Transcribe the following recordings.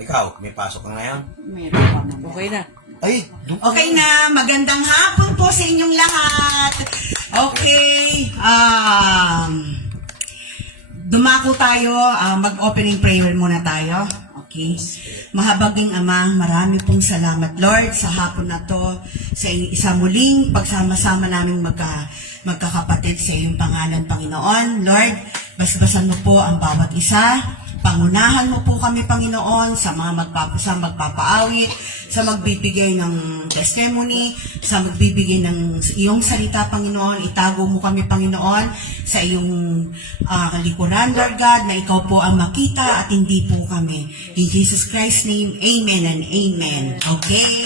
Ikaw, may pasok ka ngayon? Meron pa naman. Okay na. Ay, Okay na, magandang hapon po sa inyong lahat. Okay, dumako tayo, mag-opening prayer muna tayo. Okay. Mahabaging Ama, marami pong salamat Lord sa hapon na to, sa isa muling pagsama-sama naming magkakapatid sa iyong pangalan, Panginoon. Lord, basbasan mo po ang bawat isa. Pangunahan mo po kami, Panginoon, sa mga magpapaawit, sa magbibigay ng testimony, sa magbibigay ng iyong salita, Panginoon. Itago mo kami, Panginoon, sa iyong likuran, Lord God, na ikaw po ang makita at hindi po kami. In Jesus Christ's name, amen and amen. Okay?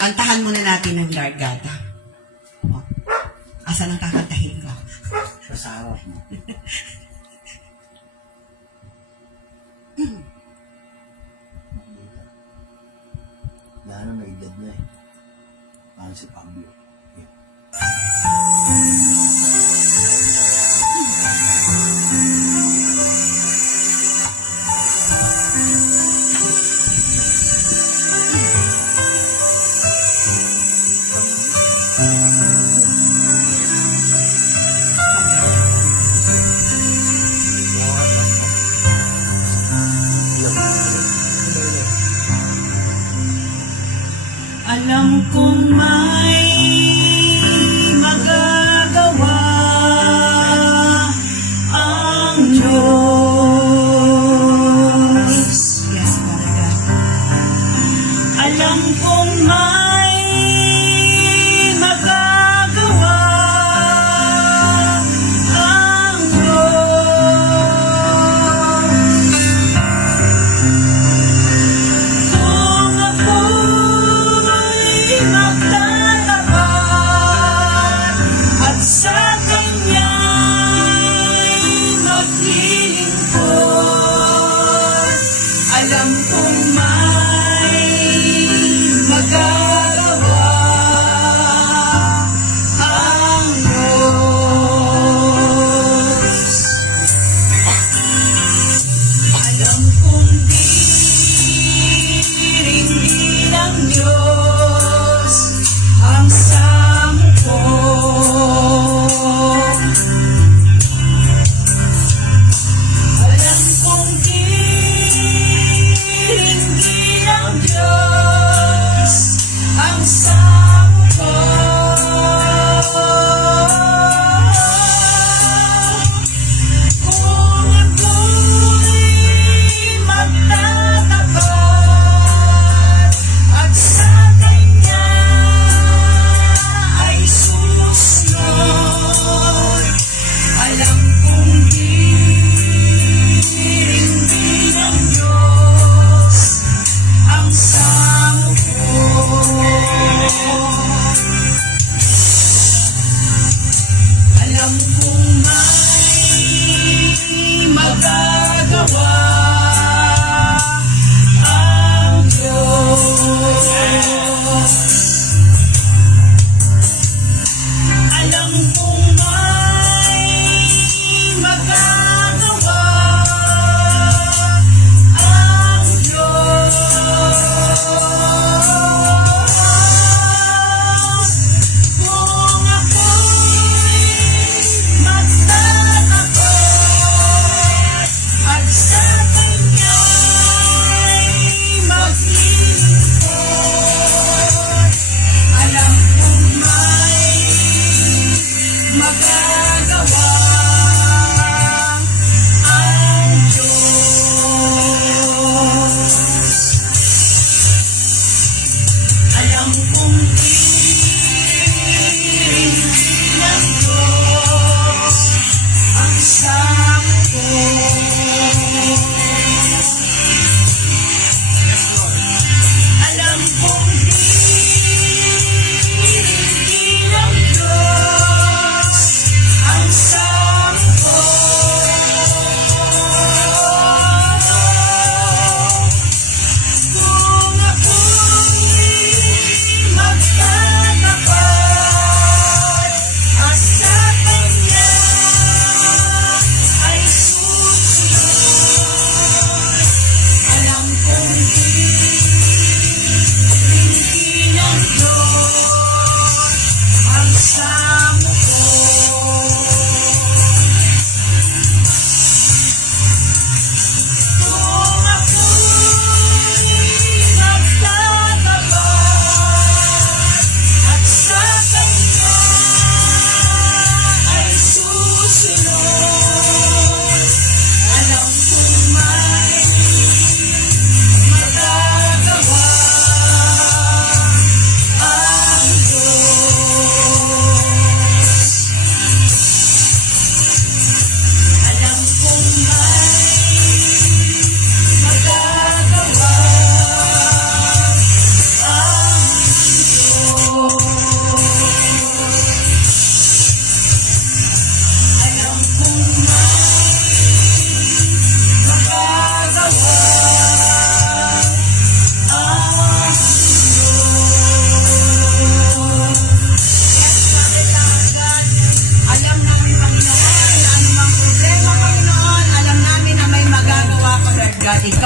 Kantahan muna natin ng Lord God. Asa nang kakantahin ko? kasama mo. Lalo na edad na eh. Parang si Pablo. Alam kong may magagawa ang Diyos. Yes, Father God. Alam kong may magagawa ang Diyos. Kung ako'y magtatapat at sa Kanya'y maglilingkod, alam kong may magagawa ang Diyos. Alam kong diringgin ng Diyos ang sangkot. Alam kong diringgin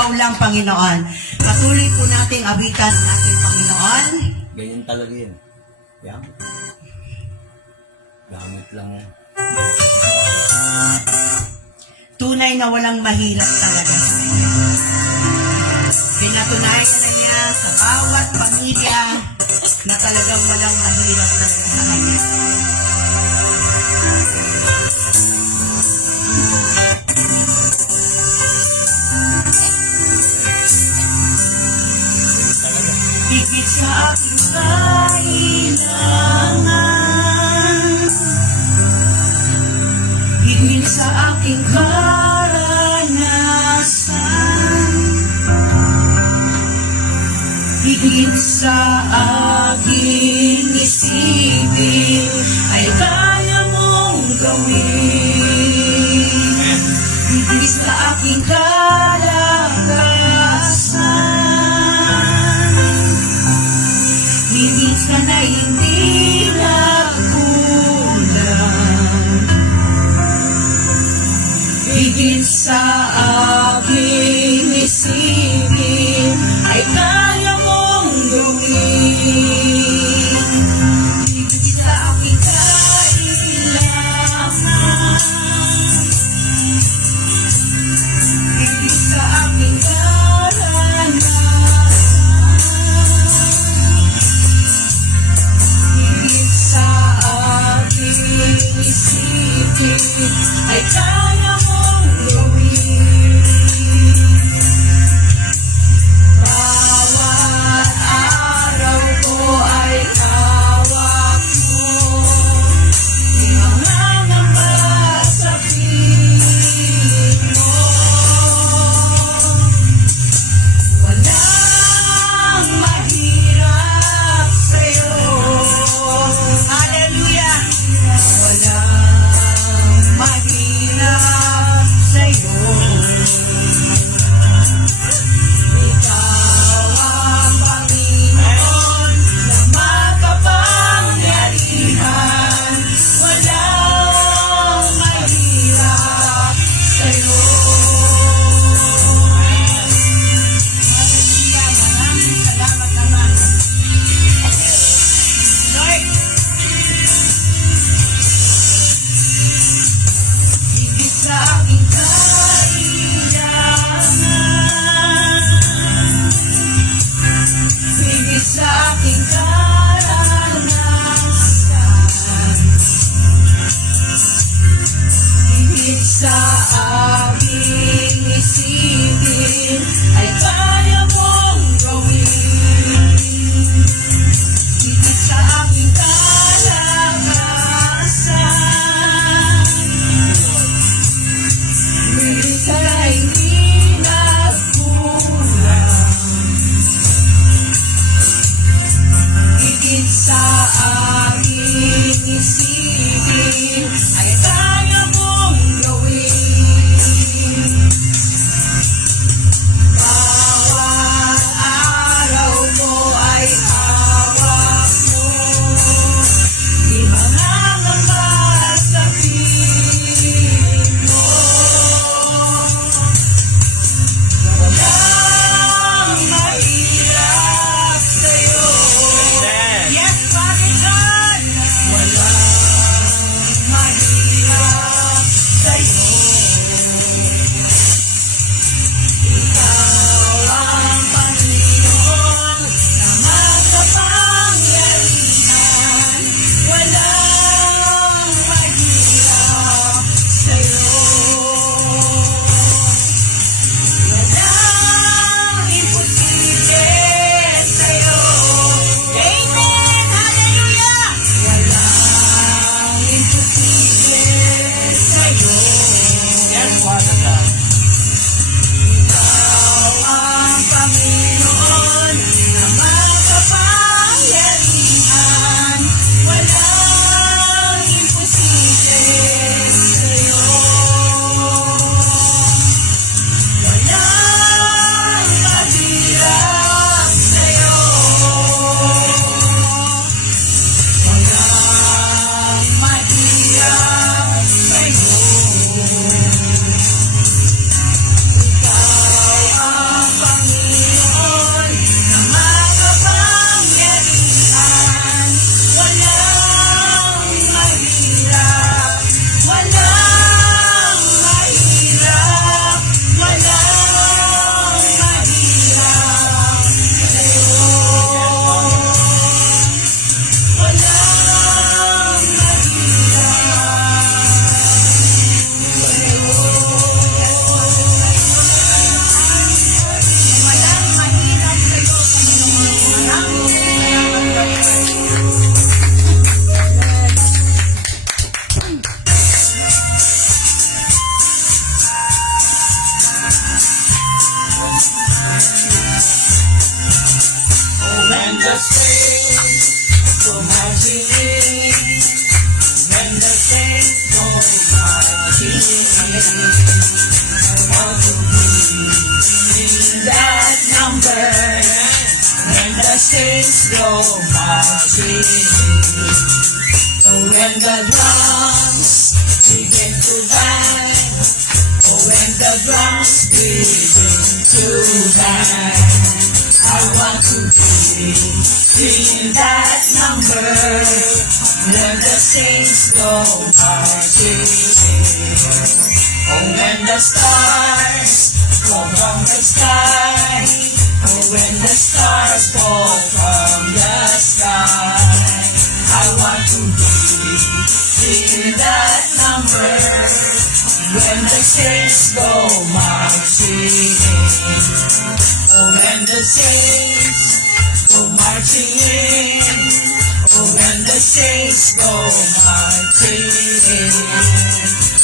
ikaw lang, Panginoon. Patuloy po nating awitan ang ating Panginoon. Ganyan talaga yun. Gamit. Gamit lang yan. Tunay na walang mahirap talaga sa kanya. Pinatunayan na niya sa bawat pamilya na talagang walang mahirap talaga sa kanya. Higit sa aking kailangan, higit sa aking karanasan, higit sa aking isipin, ay kaya mong gawin. Higit sa aking kalakasan, higit ka na hindi nagkulang. Higit sa aking isipin, ay kaya mong gawin. number. When the saints go marching in. Oh, when the drums begin to bang. Oh, when the drums begin to bang. I want to be in that number. When the saints go marching in. Oh, when the stars fall from the sky. Oh, when the stars fall from the sky. I want to be in that number. When the saints go marching in. Oh, when the saints go marching in. Oh, when the saints go marching in.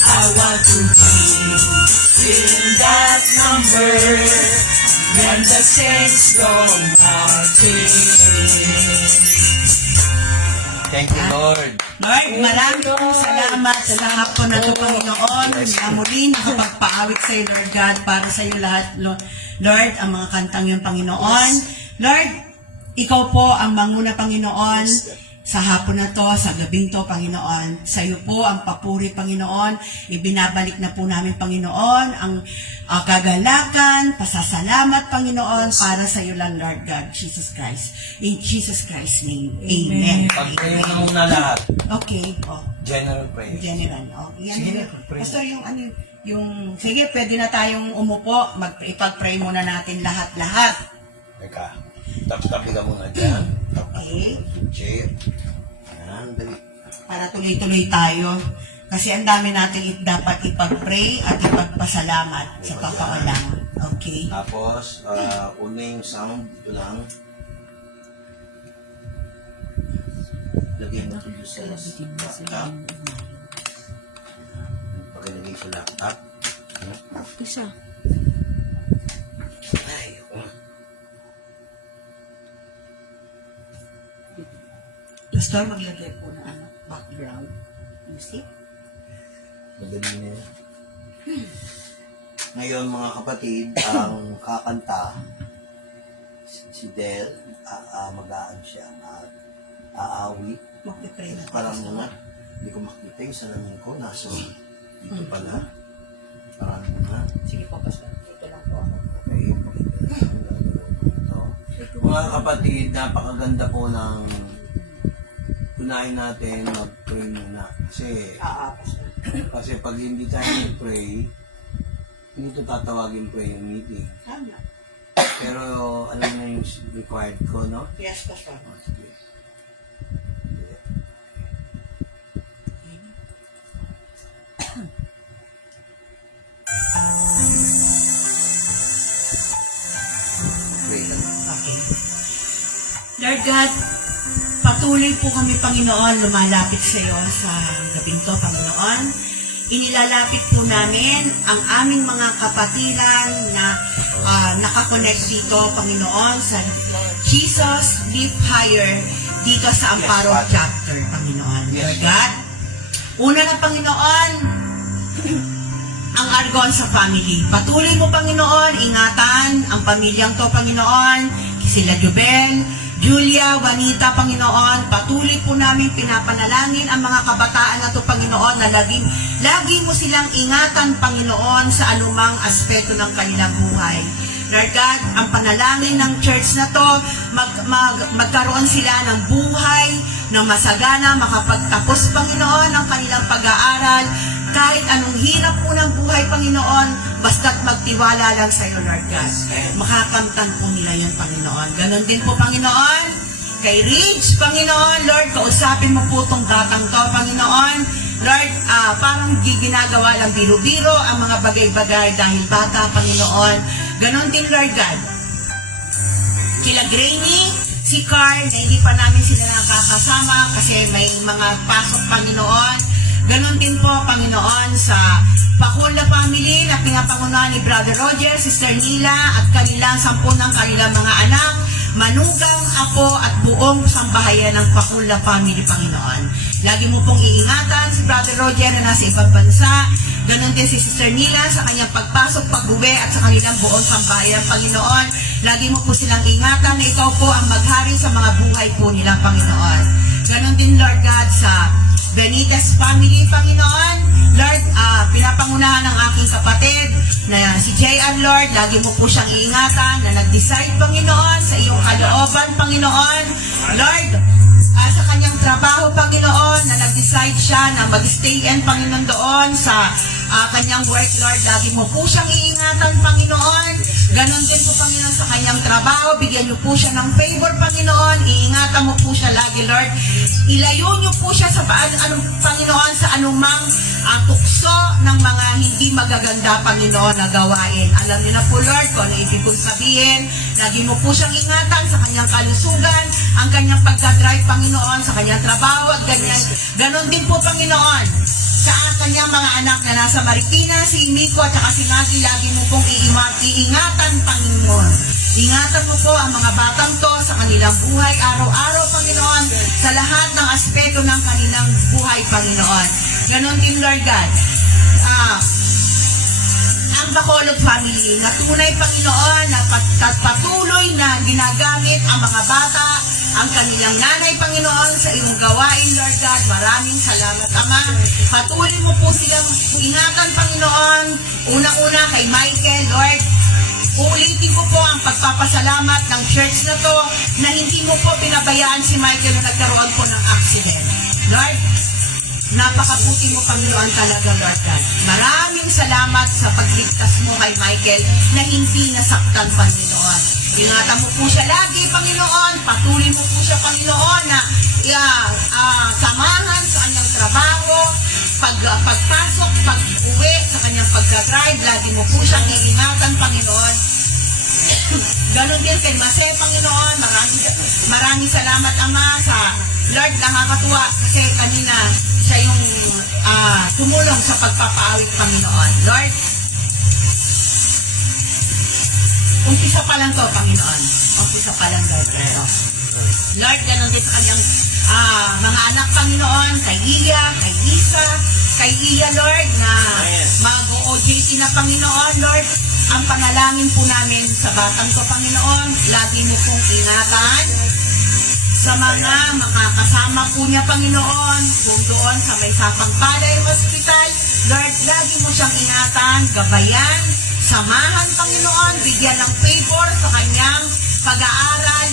I want to be in that number. When the saints go marching in. Thank you, Lord. Lord, maraming pong salamat sa hapon na ito, Panginoon. Na muli nakapagpaawit sa iyo, Lord God, para sa iyo lahat, Lord, ang mga kantang yung Panginoon. Lord, ikaw po ang manguna, Panginoon, sa hapon na to, sa gabing to, Panginoon. Sa iyo po ang papuri, Panginoon. Ibinabalik na po namin, Panginoon, ang kagalakan, pasasalamat, Panginoon, para sa iyo lang, Lord God, Jesus Christ. In Jesus Christ's name, Amen. Pag-pray na muna lahat. Okay, General prayer. General. Yan, Sige, yun. pray. Pastor, sige, pwede na tayong umupo. Ipag-pray muna natin lahat-lahat. Teka, tabi ka muna dyan. Okay? Chair. Yan, dali. Para tuloy-tuloy tayo. Kasi ang dami natin dapat ipag-pray at ipagpasalamat sa papaulang. Okay? Tapos, una yung sound, ito lang. Lagyan mo ito sa laptop. Pagilagay sa laptop. Isa. Ay, Pastor, maglagay po na background music. madali na yan. Ngayon, mga kapatid, ang kakanta, si Del, mag-aan siya at aawit. Mag-pray na Parang tayo. nga, hindi ko makita yung salamin ko. Nasa dito pala. Parang nga. Sige po, Pastor. Ito lang po ako. Okay, ito. Mga kapatid, napakaganda po ng unahin natin mag-pray muna. Pastor. Kasi pag hindi tayo mag-pray, hindi ito tatawagin prayer meeting. Tama. Pero alam mo yung required ko, no? Yes, Pastor. Sige. Pray lang. Okay. Lord God, patuloy po kami, Panginoon, lumalapit sa iyo sa gabing to, Panginoon. Inilalapit po namin ang aming mga kapatiran na nakakonect dito, Panginoon, sa Jesus Live Higher dito sa Amparo Yes, Father. Chapter, Panginoon. Yes, Lord God, una na, Panginoon, ang Argon sa family. Patuloy mo, Panginoon, ingatan ang pamilyang to, Panginoon, sila Jubel, Julia, Juanita, Panginoon, patuloy po namin pinapanalangin ang mga kabataan na to, Panginoon, na lagi mo silang ingatan, Panginoon, sa anumang aspeto ng kanilang buhay. Lord God, ang panalangin ng church na to, magkaroon sila ng buhay, ng masagana, makapagtapos, Panginoon, ng kanilang pag-aaral, kahit anong hirap po ng buhay, Panginoon, basta't magtiwala lang sa iyo, Lord God. Makakamtan po nila yan, Panginoon. Ganon din po, Panginoon, kay Ridge, Panginoon, Lord, kausapin mo po itong batang to, Panginoon. Lord, parang ginagawa lang biro-biro ang mga bagay-bagay dahil bata, Panginoon. Ganon din, Lord God. Kila Grainy, si Carl, na hindi pa namin sila nakakasama kasi may mga pasok, Panginoon. Ganon din po, Panginoon, sa Pakula family na pinapangunahan ni Brother Roger, Sister Nila, at kanilang 10 ng kanilang mga anak, manugang, apo, at buong sambahayan ng Pakula family, Panginoon. Lagi mo pong iingatan si Brother Roger na nasa ibang bansa, Ganon din si Sister Nila sa kanyang pagpasok, pag-uwi at sa kanilang buong sambahayan, Panginoon. Lagi mo po silang ingatan na ikaw po ang maghari sa mga buhay po nila, Panginoon. Ganon din, Lord God, sa Benitez family, Panginoon. Lord, pinapangunahan ng aking kapatid na si J.R. Lord, lagi mo po siyang iingatan na nag-decide, Panginoon, sa iyong kalooban, Panginoon. Lord, sa kanyang trabaho, Panginoon, na nag-decide siya na mag-stay in, Panginoon, doon sa kanyang work, Lord. Lagi mo po siyang iingatan, Panginoon. Ganon din po, Panginoon, sa kanyang trabaho. Bigyan niyo po siya ng favor, Panginoon. Iingatan mo po siya lagi, Lord. Ilayo niyo po siya sa Panginoon, sa anumang tukso ng mga hindi magaganda, Panginoon, na gawain. Alam niyo na po, Lord, kung ano ibig kong sabihin. Lagi mo po siyang ingatan sa kanyang kalusugan, ang kanyang pagdadrive, Panginoon, sa kanyang trabaho, at ganyan. Ganon din po, Panginoon, sa kanyang mga anak na nasa Marikina, si Miko at saka si Maggie, lagi mo pong iingatan, Panginoon. Ingatan mo po ang mga batang to sa kanilang buhay, araw-araw, Panginoon, sa lahat ng aspeto ng kanilang buhay, Panginoon. Ganon din, Lord God. Ang Bacolod family, na tunay, Panginoon, na patuloy na ginagamit ang mga bata, ang kanilang nanay, Panginoon, sa iyong gawain, Lord God. Maraming salamat, Ama. Patuloy mo po silang ingatan, Panginoon. Unang-una kay Michael, Lord. Uulitin ko po ang pagpapasalamat ng church na to na hindi mo po pinabayaan si Michael na nagkaroon po ng accident. Lord, napakabuti mo, Panginoon, talaga, Lord God. Maraming salamat sa pagligtas mo kay Michael na hindi nasaktan, Panginoon. Ingatan mo po siya lagi, Panginoon. Patuloy mo po siya, Panginoon, na samahan sa kanyang trabaho, pagpasok, pag-uwi, sa kanyang pagdadrive. Lagi mo po siyang iingatan, Panginoon. Ganon din kay Mase, Panginoon. Maraming salamat, Ama, sa Lord, nakakatuwa kasi kanina siya yung tumulong sa pagpapaawit, Panginoon. Lord, umpisa pa lang to, Panginoon. Umpisa pa lang, Lord. Lord, ganon din sa kanyang mga anak, Panginoon, kay Iya, kay Isa, kay Iya, Lord, na mag-OJT na, Panginoon, Lord. Ang panalangin po namin sa batang to, Panginoon, lagi mo pong ingatan sa mga makakasama po niya, Panginoon, kung doon sa may Sapang Palay Hospital. Lord, lagi mo siyang ingatan, gabayan, samahan, Panginoon, bigyan ng favor sa kanyang pag-aaral,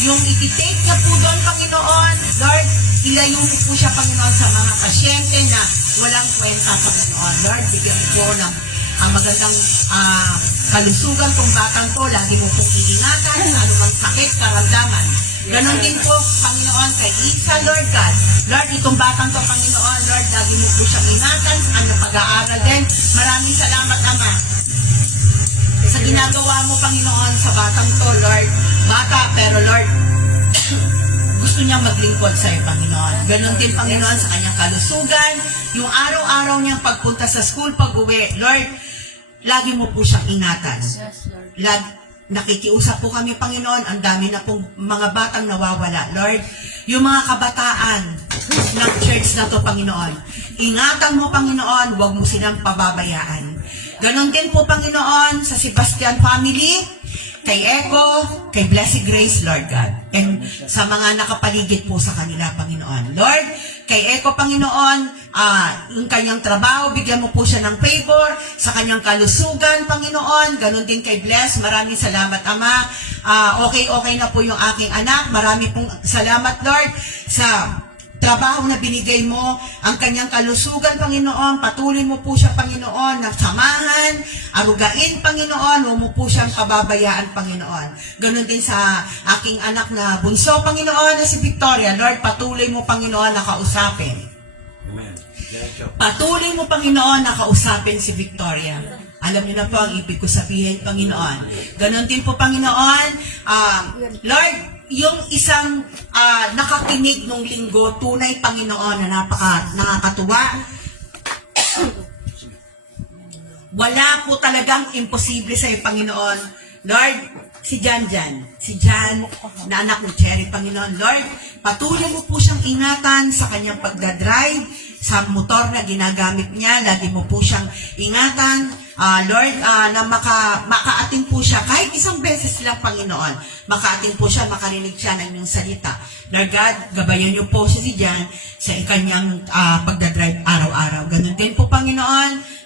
yung ititake niya po doon, Panginoon. Lord, ilayo mo po siya, Panginoon, sa mga pasyente na walang kwenta, Panginoon. Lord, bigyan po ng magandang kalusugan kung batang to, lagi mo pong iingatan sa anumang sakit, karamdaman. Ganon din po, Panginoon, kay Isa, Lord God. Lord, itong batang to, Panginoon, Lord, lagi mo po siyang ingatan sa kanyang pag-aaral din. Maraming salamat, Ama, sa ginagawa mo, Panginoon, sa batang to, Lord. Bata, pero Lord, gusto niyang maglingkod sa iyo, Panginoon. Ganon din, Panginoon, sa kanyang kalusugan, yung araw-araw niyang pagpunta sa school, pag-uwi, Lord, lagi mo po siyang ingatan. Nakikiusap po kami, Panginoon, ang dami na pong mga batang nawawala. Lord, yung mga kabataan ng church na to, Panginoon, ingatan mo, Panginoon, huwag mo silang pababayaan. Ganon din po, Panginoon, sa Sebastian family, kay Echo, kay Blessed Grace, Lord God, and sa mga nakapaligid po sa kanila, Panginoon. Lord, kay Echo, Panginoon, yung kanyang trabaho, bigyan mo po siya ng favor sa kanyang kalusugan, Panginoon. Ganon din kay Bless. Maraming salamat, Ama. Okay na po yung aking anak. Marami pong salamat, Lord, sa trabaho na binigay mo, ang kanyang kalusugan, Panginoon. Patuloy mo po siya, Panginoon, na samahan, arugain, Panginoon. Huwag mo po siyang pababayaan, Panginoon. Ganon din sa aking anak na bunso, Panginoon, na si Victoria. Lord, patuloy mo, Panginoon, na kausapin. Patuloy mo, Panginoon, na kausapin si Victoria. Alam niyo na po ang ibig ko sabihin, Panginoon. Ganon din po, Panginoon. Lord, yung isang nakakinig nung linggo, tunay, Panginoon, na nakakatuwa. Wala po talagang imposible sa iyo, Panginoon. Lord, si Jan, na anak ni Cherry, Panginoon. Lord, patuloy mo po siyang ingatan sa kanyang pagdadrive. sa motor na ginagamit niya. Lagi mo po siyang ingatan. Lord, na makaatin po siya kahit isang beses lang, Panginoon. Makaatin po siya, makarinig siya ng inyong salita. Lord God, gabayan niyo po si Jan sa kanyang pagdadrive araw-araw. Ganun din po, Panginoon.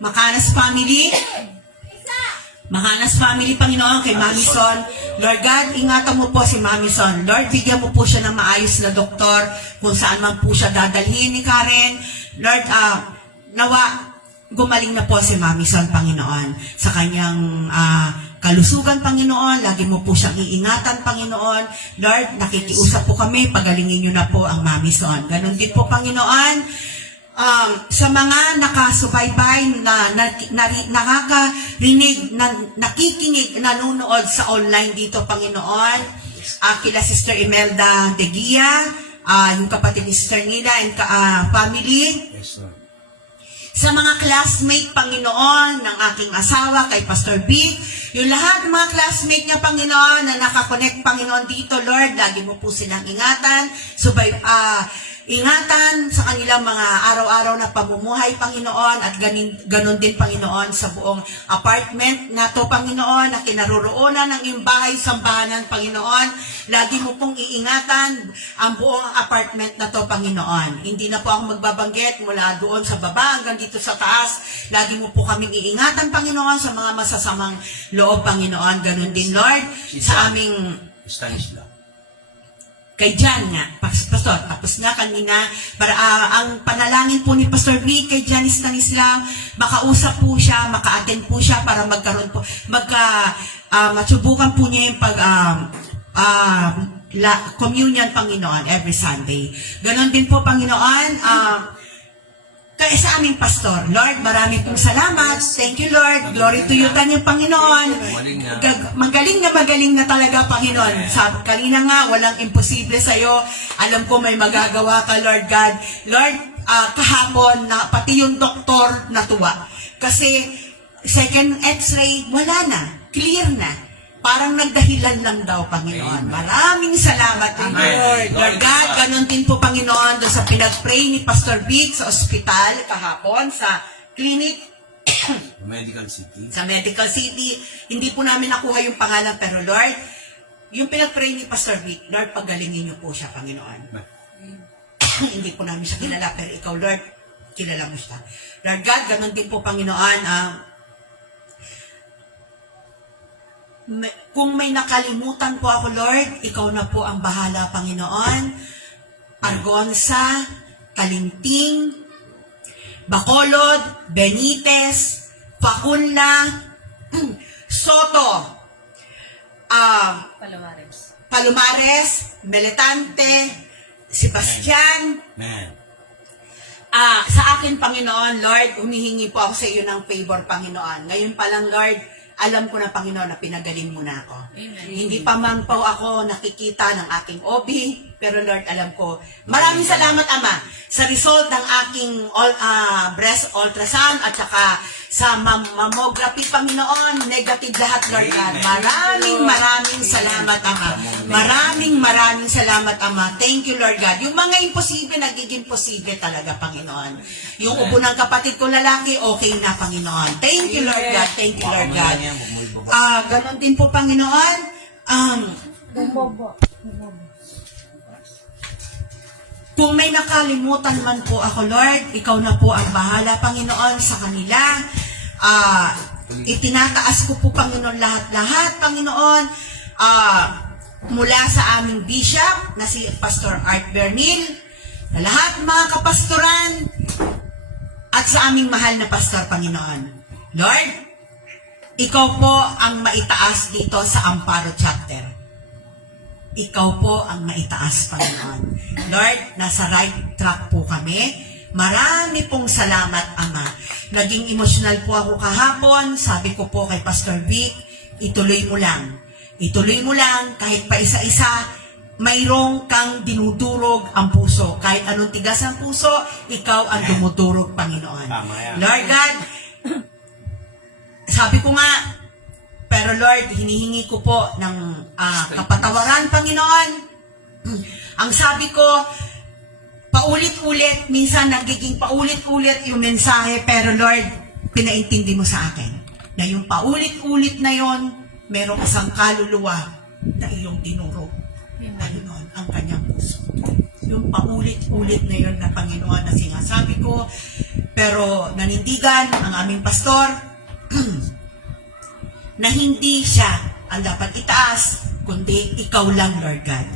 Makanas family, Panginoon, kay Mami Son. Lord God, ingatan mo po si Mami Son. Lord, bigyan mo po siya ng maayos na doktor kung saan man po siya dadalhin ni Karen. Lord, nawa, gumaling na po si Mami Son, Panginoon, sa kanyang kalusugan, Panginoon. Lagi mo po siyang iingatan, Panginoon. Lord, nakikiusap po kami, pagalingin niyo na po ang Mami Son. Ganon din po, Panginoon. Sa mga nakasubaybay na nakakarinig, nakikinig, nanonood sa online dito, Panginoon, kila Sister Imelda De Guia, yung kapatid ni Sister Nila and family, Yes, Lord. sa mga classmate, Panginoon, ng aking asawa, kay Pastor Vic, yung lahat ng mga classmate niya, Panginoon, na nakakonect, Panginoon, dito, Lord, lagi mo po silang ingatan, ingatan sa kanilang mga araw-araw na pamumuhay, Panginoon, at ganon din, Panginoon, sa buong apartment na to, Panginoon, na kinaroroonan ng iyong bahay, sambahanan, Panginoon. Lagi mo pong iingatan ang buong apartment na to, Panginoon. Hindi na po ako magbabanggit mula doon sa baba hanggang dito sa taas. Lagi mo po kaming iingatan, Panginoon, sa mga masasamang loob, Panginoon. Ganon din, Lord, sa aming Stanislaw. kay Jan nga, Pastor, tapos nga kanina, para ang panalangin po ni Pastor Vic kay Jan Stanislaw, makausap po siya, maka-attend po siya para magkaroon po, matsubukan po niya yung communion, Panginoon, every Sunday. Ganon din po, Panginoon, kaya sa aming pastor, Lord, marami pong salamat. Thank you, Lord. Glory to you, Tanyang Panginoon. Magaling na talaga, Panginoon. Kanina nga, walang imposible sa'yo. Alam ko may magagawa ka, Lord God. Lord, kahapon, pati yung doktor natuwa. Kasi, second x-ray, wala na. Clear na. Parang nagdahilan lang daw, Panginoon. Maraming salamat, Lord. Lord God, ganun din po, Panginoon, doon sa pinag-pray ni Pastor Vic sa ospital kahapon, sa clinic, Medical City. sa Medical City. Hindi po namin nakuha yung pangalan, pero Lord, yung pinag-pray ni Pastor Vic, Lord, pagalingin niyo po siya, Panginoon. Hindi po namin siya kilala, pero ikaw, Lord, kilala mo siya. Lord God, ganun din po, Panginoon, kung may nakalimutan po ako, Lord, ikaw na po ang bahala, Panginoon. Argonza, Talinting, Bacolod, Benitez, Pacunla, Soto, Palomares, Meletante, Sebastian. Man. Sa akin, Panginoon, Lord, humihingi po ako sa iyo ng favor, Panginoon. Ngayon pa lang, Lord, alam ko na, Panginoon, na pinagaling mo na ako. Amen. Hindi pa man po ako nakikita ng aking OB, pero Lord, alam ko. Maraming salamat, Ama, sa result ng aking breast ultrasound at saka sa mammography, Panginoon, negative lahat, Lord God. Maraming salamat, Ama. Maraming salamat, Ama. Thank you, Lord God. Yung mga imposible, nagiging posible talaga, Panginoon. Yung ubo ng kapatid ko lalaki, okay na, Panginoon. Thank you, Lord God. Thank you, Lord God. Ganon din po, Panginoon. Kung may nakalimutan man po ako, Lord, ikaw na po ang bahala, Panginoon, sa kanila. Itinataas ko po, Panginoon, lahat-lahat, Panginoon, mula sa aming bishop, na si Pastor Art Bernil, na lahat mga kapastoran, at sa aming mahal na pastor, Panginoon. Lord, ikaw po ang maitaas dito sa Amparo Chapter. Ikaw po ang maitaas, Panginoon. Lord, nasa right track po kami. Marami pong salamat, Ama. Naging emotional po ako kahapon. Sabi ko po kay Pastor Vic, ituloy mo lang. Ituloy mo lang, kahit pa isa-isa, mayroong kang dinudurog ang puso. Kahit anong tigas ang puso, ikaw ang dumudurog, Panginoon. Lord God, sabi ko nga, pero Lord, hinihingi ko po ng kapatawaran, Panginoon. Ang sabi ko, paulit-ulit, minsan nagiging paulit-ulit yung mensahe, pero Lord, pinaintindi mo sa akin na yung paulit-ulit na yon, merong isang kaluluwa na iyong tinuro. Panginoon, ang kanyang puso. Yung paulit-ulit na yon na Panginoon na sinasabi ko, pero nanindigan ang aming pastor na hindi siya ang dapat itaas, kundi ikaw lang, Lord God.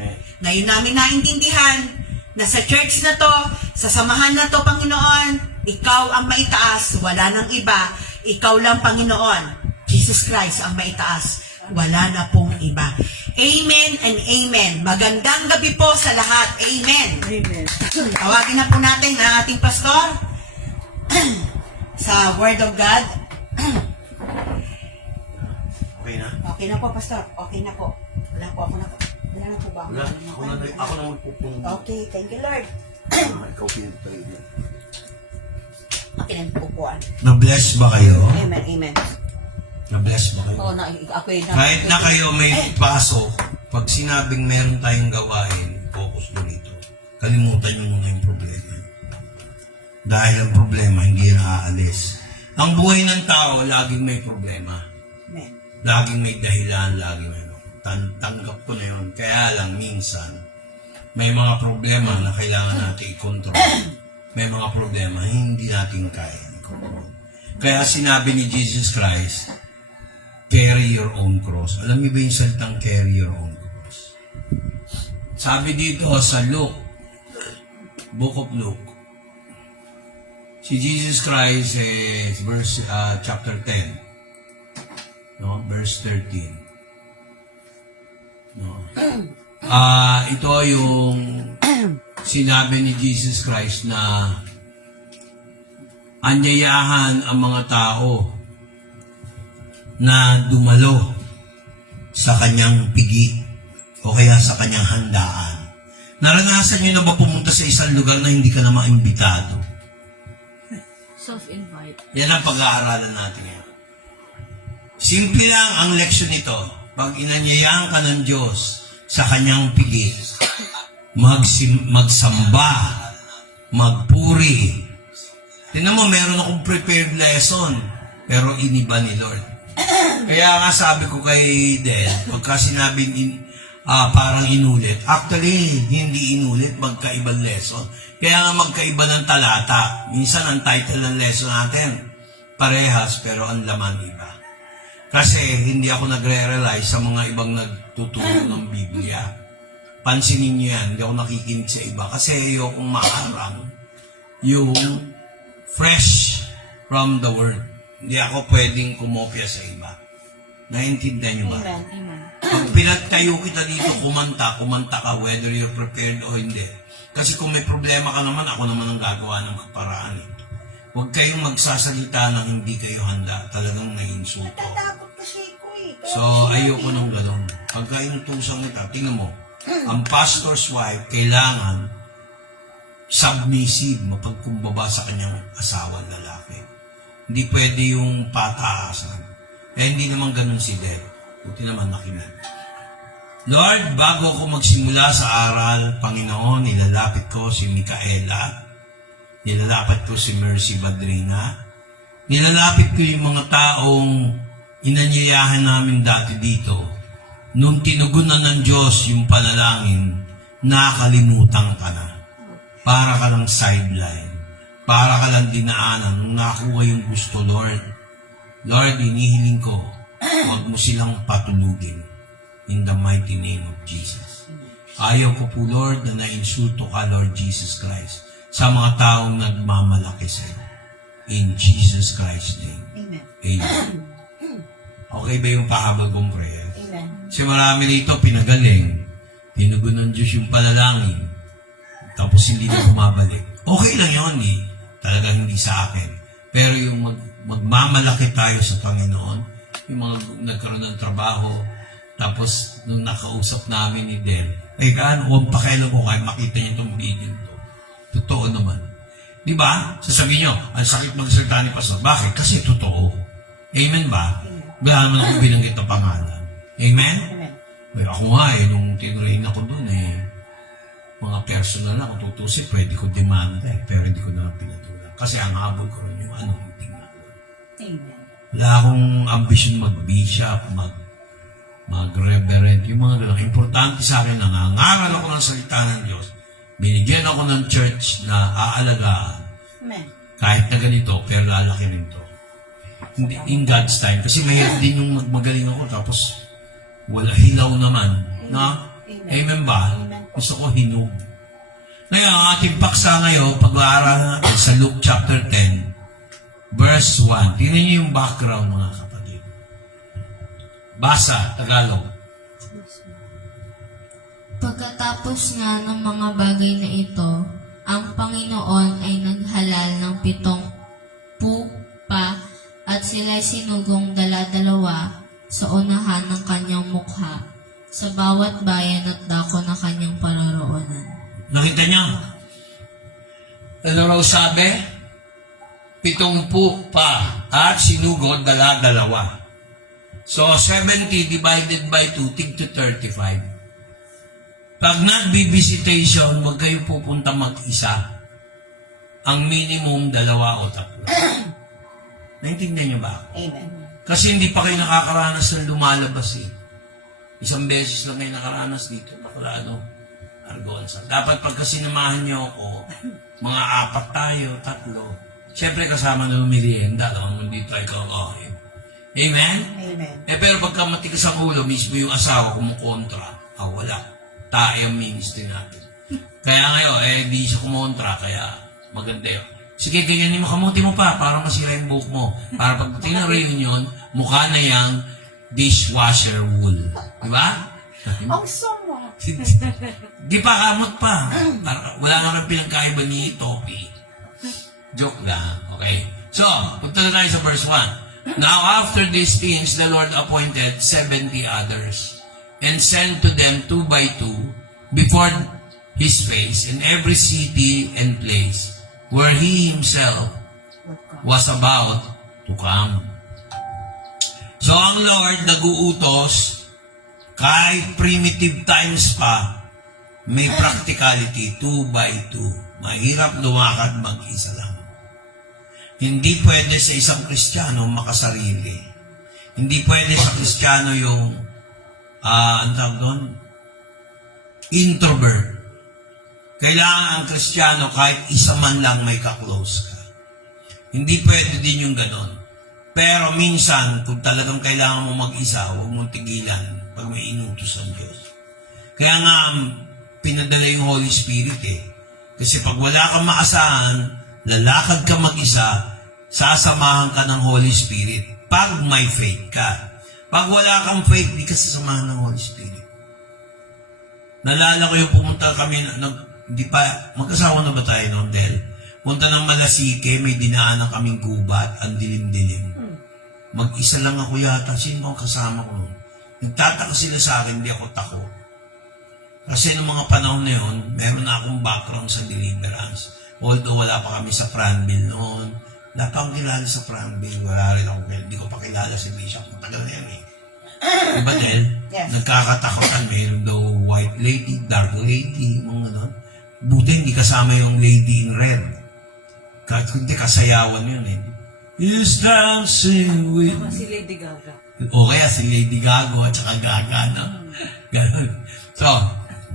Ngayon namin naintindihan na sa church na to, sa samahan na to, Panginoon, ikaw ang maitaas, wala nang iba. Ikaw lang, Panginoon. Jesus Christ ang maitaas, wala na pong iba. Amen and amen. Magandang gabi po sa lahat. Amen. Amen. Tawagin na po natin ang ating pastor sa Word of God. Okay na? Okay na po, pastor. Okay na po. Wala po ba? Wala. Ako na magpupunta. Okay, thank you, Lord. Ikaw pinagpray. Okay na po po. Na-bless ba kayo? Amen, amen. Na-bless ba kayo? Oo, ako yun. Kahit na kayo may pasok, pag sinabing meron tayong gawain, focus doon ito. Kalimutan nyo muna yung problema. Dahil ang problema, hindi na aalis. Ang buhay ng tao, laging may problema. Amen. Laging may dahilan, laging may tanggap ko na yun. Kaya lang, minsan, may mga problema na kailangan natin i-control. May mga problema hindi natin kaya i-control. Kaya sinabi ni Jesus Christ, carry your own cross. Alam niyo ba yung salitang carry your own cross? Sabi dito sa Luke, Book of Luke, si Jesus Christ verse chapter 10, no, verse 13. No. Ito yung sinabi ni Jesus Christ na anyayahan ang mga tao na dumalo sa kanyang pigi o kaya sa kanyang handaan. Naranasan niyo na ba pumunta sa isang lugar na hindi ka na maimbitado? Self-invite. Yan ang pag-aaralan natin ngayon. Simple lang ang leksyon nito. Pag inanyayahan ka ng Diyos sa kanyang pigi, magsamba, magpuri. Tingnan mo, meron akong prepared lesson, pero iniba ni Lord. Kaya nga sabi ko kay Del, pagka sinabing parang inulit, actually, hindi inulit, magkaibang lesson. Kaya nga magkaiba ng talata. Minsan ang title ng lesson natin, parehas, pero ang laman iba. Kasi hindi ako nagre-rely sa mga ibang nagtuturo ng Biblia. Pansinin niyo yan, hindi ako nakikinig sa iba. Kasi ayokong maarang yung fresh from the Word. Hindi ako pwedeng kumopya sa iba. Naiintindihan niyo ba? Amen. Pag pinagtayo kita dito, kumanta ka whether you're prepared o hindi. Kasi kung may problema ka naman, ako naman ang gagawa ng kaparaan. Huwag kayong magsasalita ng hindi kayo handa. Talagang naiinsulto. Tatakot kasi ko eh. So, ayoko nung gano'n. Pagka inutusan kita, tingnan mo, ang pastor's wife kailangan submissive, mapagkumbaba sa kanyang asawang lalaki. Hindi pwede yung pataasan. Kaya hindi naman ganun si Deb. Buti naman nakinig. Lord, bago ako magsimula sa aral, Panginoon, nilalapit ko si Micaela, nilalapit ko si Mercy Badrina, nilalapit ko yung mga taong inanyayahan namin dati dito. Nung tinugunan ng Diyos yung panalangin, nakalimutan ka na. Para ka lang sideline. Para ka lang dinaanan nung nakuha yung gusto, Lord. Lord, inihiling ko, huwag mo silang patulugin. In the mighty name of Jesus. Ayaw ko po, Lord, na nainsulto ka, Lord Jesus Christ, sa mga taong nagmamalaki sa iyo. In Jesus Christ's name. Amen. Amen. Okay ba yung pahabol kong prayer? Amen. Kasi marami rito pinagaling. Tinugon ng Diyos yung panalangin. Tapos hindi na bumabalik. Okay lang yun eh. Talagang hindi sa akin. Pero yung magmamalaki tayo sa Panginoon, yung mga nagkaroon ng trabaho, tapos nung nakausap namin ni Del, ay gaano kung pakialam ko kayo, makita niyo itong video to. Totoo naman. Di ba? Sasabihin nyo, ang sakit magsalita ni Pastor. Bakit? Kasi totoo. Amen ba? Wala naman ako binanggit na pangalan. Amen? Amen. Well, ako nga nung tinurahin ako doon mga personal na, kung tutusin, pwede ko demanda pero hindi ko na pinatulang. Kasi ang habol ko rin yung anointing na. Amen. Wala akong ambisyon mag-bishop, mag-reverend, yung mga gano'n. Importante sa akin, nangangaral ako ng salita ng Diyos. Binigyan ako ng church na aalagaan. Amen. Kahit na ganito, pero lalaki rin to. Hindi, in God's time. Kasi mahirap din yung magaling ako, tapos wala hilaw naman. No? Amen ba? Gusto ko hinog. Ngayon, ang ating paksa ngayon, pag-aaral natin sa Luke chapter 10, verse 1. Tingnan niyo yung background, mga kapatid. Basa, Tagalog. Pagkatapos nga ng mga bagay na ito, ang Panginoon ay naghalal ng 7 pupa at sila'y sinugong dala-dalawa sa unahan ng kanyang mukha sa bawat bayan at dako na kanyang paroroonan. Nakita niyo? Ano raw sabi? 7 pupa at sinugod dala-dalawa. So, 70 divided by 2, tig to 35. Pag nag-visitation, huwag kayo pupunta mag-isa. Ang minimum, 2 o 3. Naintindihan niyo ba? Amen. Kasi hindi pa kayo nakakaranas ng lumalabas eh. Isang beses lang kayo nakaranas dito. Bacolado, Argonza. Dapat pagka sinamahan niyo ako, mga 4 tayo, 3. Siyempre kasama na merienda, naman dito ay kakain. Amen? Amen. Pero pagka matigas ang ulo, mismo yung asawa kumukontra, wala. Tae ang ministry natin. Kaya ngayon, di siya kumontra, kaya maganda yun. Sige, ganyanin mo, kamuti mo pa, para masira yung buhok mo. Para pagdating ng reunion, mukha na yung dishwasher wool. Di ba? Ang sama. Di pa kamot pa. Wala naman pinagkaiba ni Topi. Joke lang. Okay. So, punta na tayo sa verse 1. Now, after these things, the Lord appointed 70 others and sent to them 2 by 2 before his face in every city and place where he himself was about to come. So, ang Lord nag-uutos, kahit primitive times pa, may practicality, 2 by 2. Mahirap lumakad mag-isa lang. Hindi pwede sa isang Kristiyano makasarili. Hindi pwede sa Kristiyano yung, ang tawag doon, introvert. Kailangan ang Kristiyano kahit isa man lang may ka-close ka. Hindi pwede din yung ganon. Pero minsan, kung talagang kailangan mo mag-isa, huwag mong tigilan pag may inutos ang Diyos. Kaya nga, pinadala yung Holy Spirit eh. Kasi pag wala kang maasahan, lalakad ka mag-isa, sasamahan ka ng Holy Spirit. Pag may faith ka. Pag wala kang faith, di ka sasamahan ng Holy Spirit. Nalala ko yung pumunta kami, di pa, magkasama na ba tayo noon, Del? Punta ng Malasike, may dinaanan kaming gubat, ang dilim-dilim. Mag-isa lang ako yata, sino ang kasama ko noon? Nagtataka sila sa akin, di ako tako. Kasi noong mga panahon na yun, meron na akong background sa deliverance. Although wala pa kami sa Pranville noon. Wala pa akong kilala sa Pranville. Wala rin ako, hindi ko pa kilala si Bishop. Matagal na yan eh. Diba, Del? Yes. Nagkakatakutan, mayroon daw white lady, dark lady, mga gano'n. Buti hindi kasama yung lady in red. Kahit hindi kasayawan yun eh. Is dancing with... Si Lady Gaga. O kaya si Lady Gaga at saka Gaga, no? Ganon. So,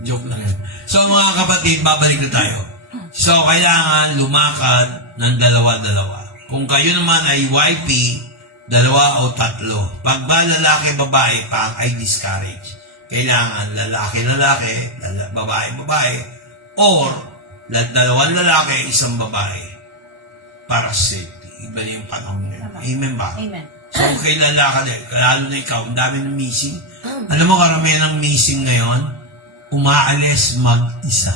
joke lang yun. So, mga kapatid, babalik na tayo. So, kailangan lumakad ng 2-2. Kung kayo naman ay YP, 2 o 3. Pag ba lalaki, babae pa, ay discourage. Kailangan lalaki, babae, or 2 lalaki, 1 babae. Para safety. Iba na yung panahon na yun. Amen ba? Amen. So, kay lalakad, lalo na ikaw, ang dami ng missing. Alam mo, karamihan ng missing ngayon, umaalis mag-isa.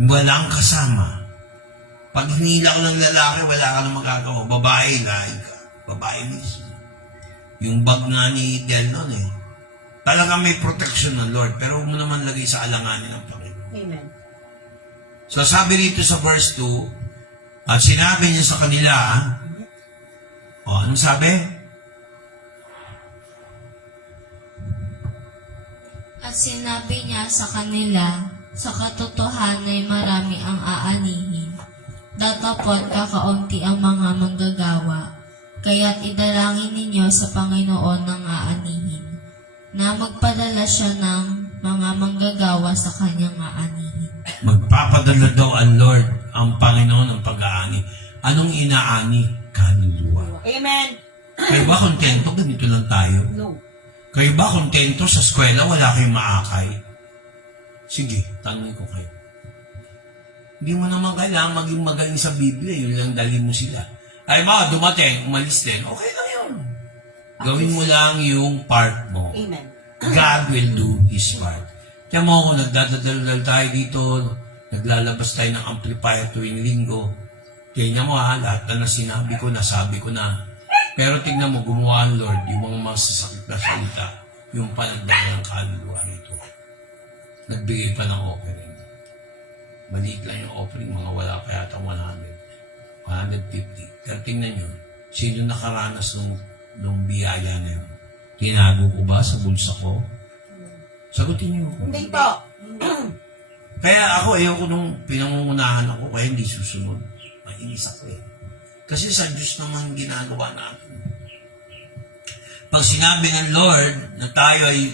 Walang kasama. Pag hinila ko ng lalaki, wala ka na magagawa. Babae, lain ka. Babae mismo. Yung bag nga ni Del noon eh. Talagang may protection ng Lord, pero huwag mo naman lagay sa alanganin ng Panginoon. Amen. So sabi rito sa verse 2, at sinabi niya sa kanila, anong sabi? At At sinabi niya sa kanila, sa katotohanan ay marami ang aanihin. Datapot kakaunti ang mga manggagawa, kaya't idalangin ninyo sa Panginoon ng aanihin, na magpadala siya ng mga manggagawa sa kanyang aanihin. Magpapadala daw ang Lord, ang Panginoon ng pag-aani. Anong inaani? Kaluluwa. Amen. Kayo ba kontento? Ganito lang tayo. No. Kayo ba kontento sa eskwela? Wala kayong maakay? Sige, tanongin ko kayo. Hindi mo naman kailangan maging magaling sa Biblia. Yun lang dali mo sila. Ay ba, dumating, umalis din. Okay lang yun. Gawin mo lang yung part mo. Amen. God will do His part. Kaya mo ako, nagdadadaldal tayo dito, naglalabas tayo ng amplifier tuwing linggo. Kaya mo lahat na sinabi ko, nasabi ko na. Pero tignan mo, gumawa ang Lord, yung mga masasakit na salita, yung panagdala ng kaluluwa nito. Nagbigay pa ng offering. Maliit lang yung offering, mga wala pa yata 100, 150. Pero tingnan nyo, sino nakaranas nung biyaya na yun? Tinago ko ba sa bulsa ko? Sagutin nyo. Hindi po. Kaya ako, ayoko nung pinangungunahan ako, kaya hindi susunod. Mainis ako eh. Kasi sa Diyos naman ginagawa natin. Pag sinabi ng Lord na tayo ay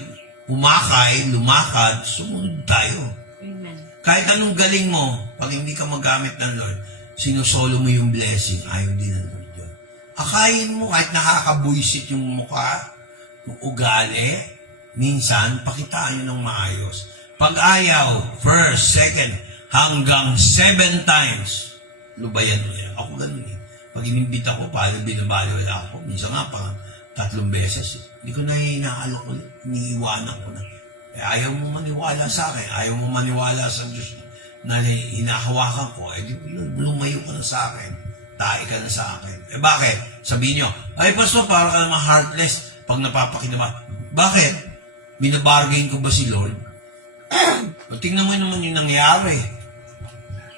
umakay, lumakad, sumunod tayo. Amen. Kahit anong galing mo, pag hindi ka magamit ng Lord, sinusolo mo yung blessing, ayaw din ng Lord yun. Akayin mo, kahit nakakabuisit yung mukha, yung ugali, minsan, pakitaan nyo ng maayos. Pag ayaw, first, second, hanggang 7 times, lubayan mo yan. Ako ganun eh. Pag inimbita ko, paano binabaliwala ako? Minsan nga, pang 3 beses. Hindi ko na inaalok ulit. Iniiwanan ko na. Eh, ayaw mo maniwala sa akin. Ayaw mo maniwala sa Diyos na hinahawakan ko. Eh, lumayo ka na sa akin. Tae ka na sa akin. Eh, bakit? Sabihin nyo, ay, Pastor, para ka naman heartless pag napapakinaman. Bakit? Binabargain ko ba si Lord? Tingnan mo naman yung nangyari.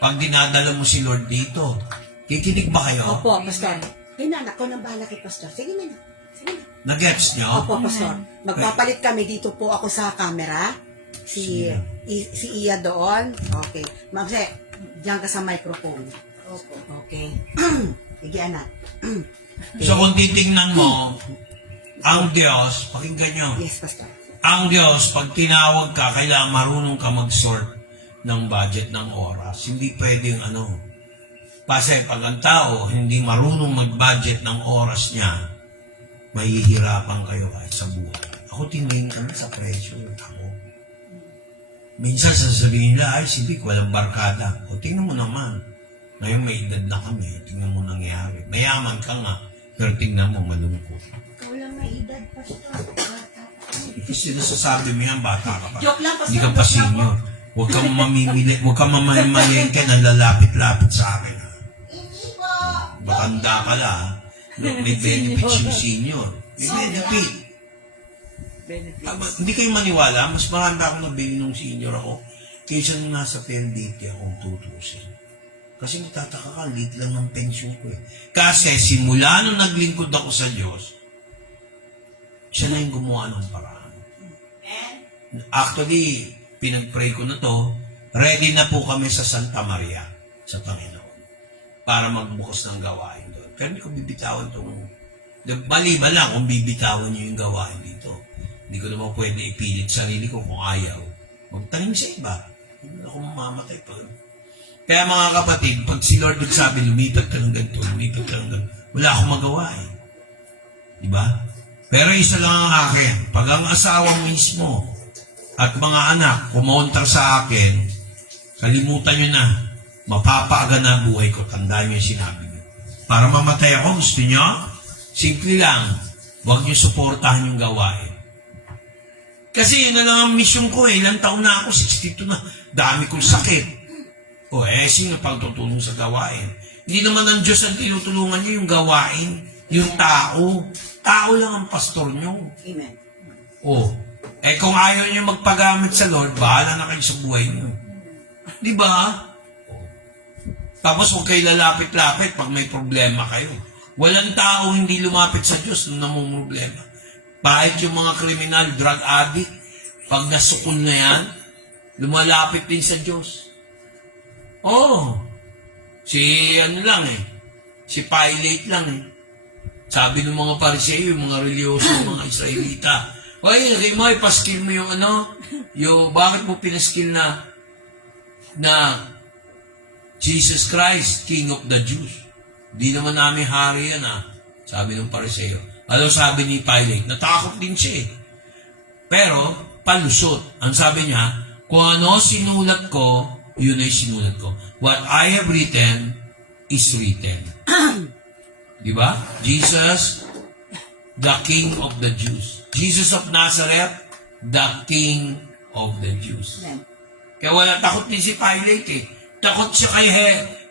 Pag dinadala mo si Lord dito, kikinig ba kayo? Opo, Pastor. Inanak ko ng bahala kay Pastor. Sige na. Sige na. Na-gets nyo? Opo, Pastor. Magpapalit kami dito po ako sa camera. Si Iya doon. Okay. Ma'am Se, diyan ka sa microphone. Opo. Okay. Sige, anak. So kung titingnan mo, ang Diyos, pakinggan nyo, Yes, Pastor. ang Diyos, pag tinawag ka, kailangan marunong ka mag-sort ng budget ng oras. Hindi pwedeng Kasi pag ang tao hindi marunong mag-budget ng oras niya, mahihirapan kayo kahit sa buhay. Ako tingin kami sa presyo. Ako. Minsan sasabihin nila, ay si Vic, walang barkada. O tingnan mo naman. Ngayon may edad na kami. Tingnan mo nangyari. Mayaman ka nga, pero tingnan mo malungkot. Wala may edad, Pastor. Kasi nasasabi mo yan, bata ka pa. Joke lang, Pastor. Hindi ka pa senior. Huwag kang mamimili, huwag kang mamamalengke na lalapit-lapit sa akin. Matanda ka lang. May benefits yung senior. May benefit. Hindi kayo maniwala, mas marami akong nabili nung senior ako kaysa nung nasa PLDT akong tutusin. Kasi magtataka ka, late lang ng pension ko eh. Kasi simula nung naglingkod ako sa Diyos, siya na yung gumawa ng paraan. Actually, pinag-pray ko na to, ready na po kami sa Santa Maria, sa Panginoon, para magbukas ng gawain doon. Pero hindi ko bibitawan itong, maliban lang kung bibitawan niyo yung gawain dito. Hindi ko naman pwede ipilit sarili ko kung ayaw. Magtanim sa iba. Hindi ako mamamatay pa. Kaya mga kapatid, pag si Lord nagsabi, lumipat ka ng ganito, lumipat ka ng ganito, wala akong magawa eh. Diba? Pero isa lang ang akin, pag ang asawa mismo at mga anak kumontra sa akin, kalimutan nyo na, mapapaaga na buhay ko, tandaan nyo yung sinabi nyo. Para mamatay ako, gusto nyo? Simple lang, huwag nyo suportahan yung gawain. Kasi yun na lang ang mission ko eh, ilang taon na ako, 62 na, dami kong sakit. O sino pagtutulong sa gawain? Hindi naman ang Diyos ang tinutulungan nyo yung gawain, yung tao. Tao lang ang pastor nyo. Amen. Kung ayaw nyo magpagamit sa Lord, bahala na kayo sa buhay nyo. Di ba? Tapos huwag kayo lalapit-lapit pag may problema kayo. Walang tao hindi lumapit sa Diyos nung namumroblema. Kahit yung mga kriminal, drug addict, Pag nasukol na yan, lumalapit din sa Diyos. Oh, si Pilate lang eh. Sabi ng mga Pariseo, yung mga religyoso, mga Israelita, oy, Rimo, paskil mo yung bakit mo pinaskil na Jesus Christ, King of the Jews? Di naman namin hari yan sabi ng Pariseo. Ano sabi ni Pilate? Natakot din siya eh. Pero, palusot. Ang sabi niya, kung ano sinulat ko, yun ay sinulat ko. What I have written is written. Di ba? Jesus, the King of the Jews. Jesus of Nazareth, the King of the Jews. Kaya wala takot din si Pilate eh. Takot siya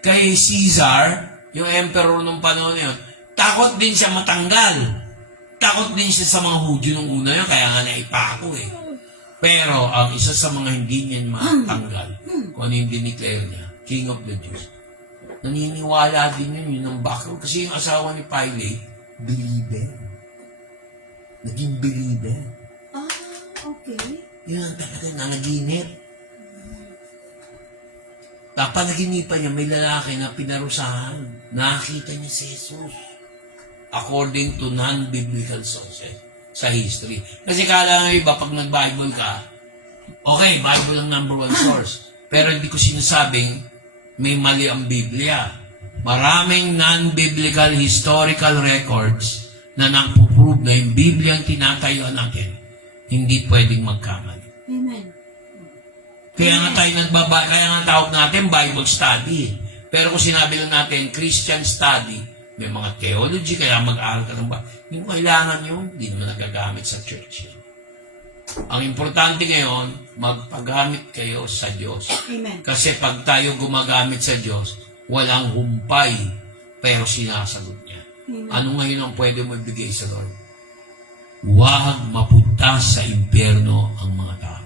kay Caesar, yung emperor nung panahon yun. Takot din siya matanggal. Takot din siya sa mga Hudyo nung una yun, kaya nga naipako eh. Pero ang isa sa mga hindi niya matanggal, kung ano yung dineclare niya, King of the Jews, naniniwala din yun ang background. Kasi yung asawa ni Pilate, believer. Naging believer. Okay. Yun ang talaga nanaginip. Napanaginipan niya, may lalaki na pinarusahan. Nakita niya si Jesus. According to non-biblical sources sa history. Kasi kala nga iba, pag nag-Bible ka, okay, Bible ang number one source. Pero hindi ko sinasabing may mali ang Biblia. Maraming non-biblical historical records na nagpo-prove na yung Biblia ang tinatayuan natin, hindi pwedeng magkamali. Amen. Kaya nga tawag natin Bible study. Pero kung sinabi lang natin Christian study, may mga theology, kaya mag-aaral ka ng hindi mo kailangan yun, hindi naman nagagamit sa church yun. Ang importante ngayon, magpagamit kayo sa Diyos. Amen. Kasi pag tayo gumagamit sa Diyos, walang humpay, pero sinasagot niya. Ano ngayon ang pwede mo ibigay sa Lord? Huwag mapunta sa impyerno ang mga tao.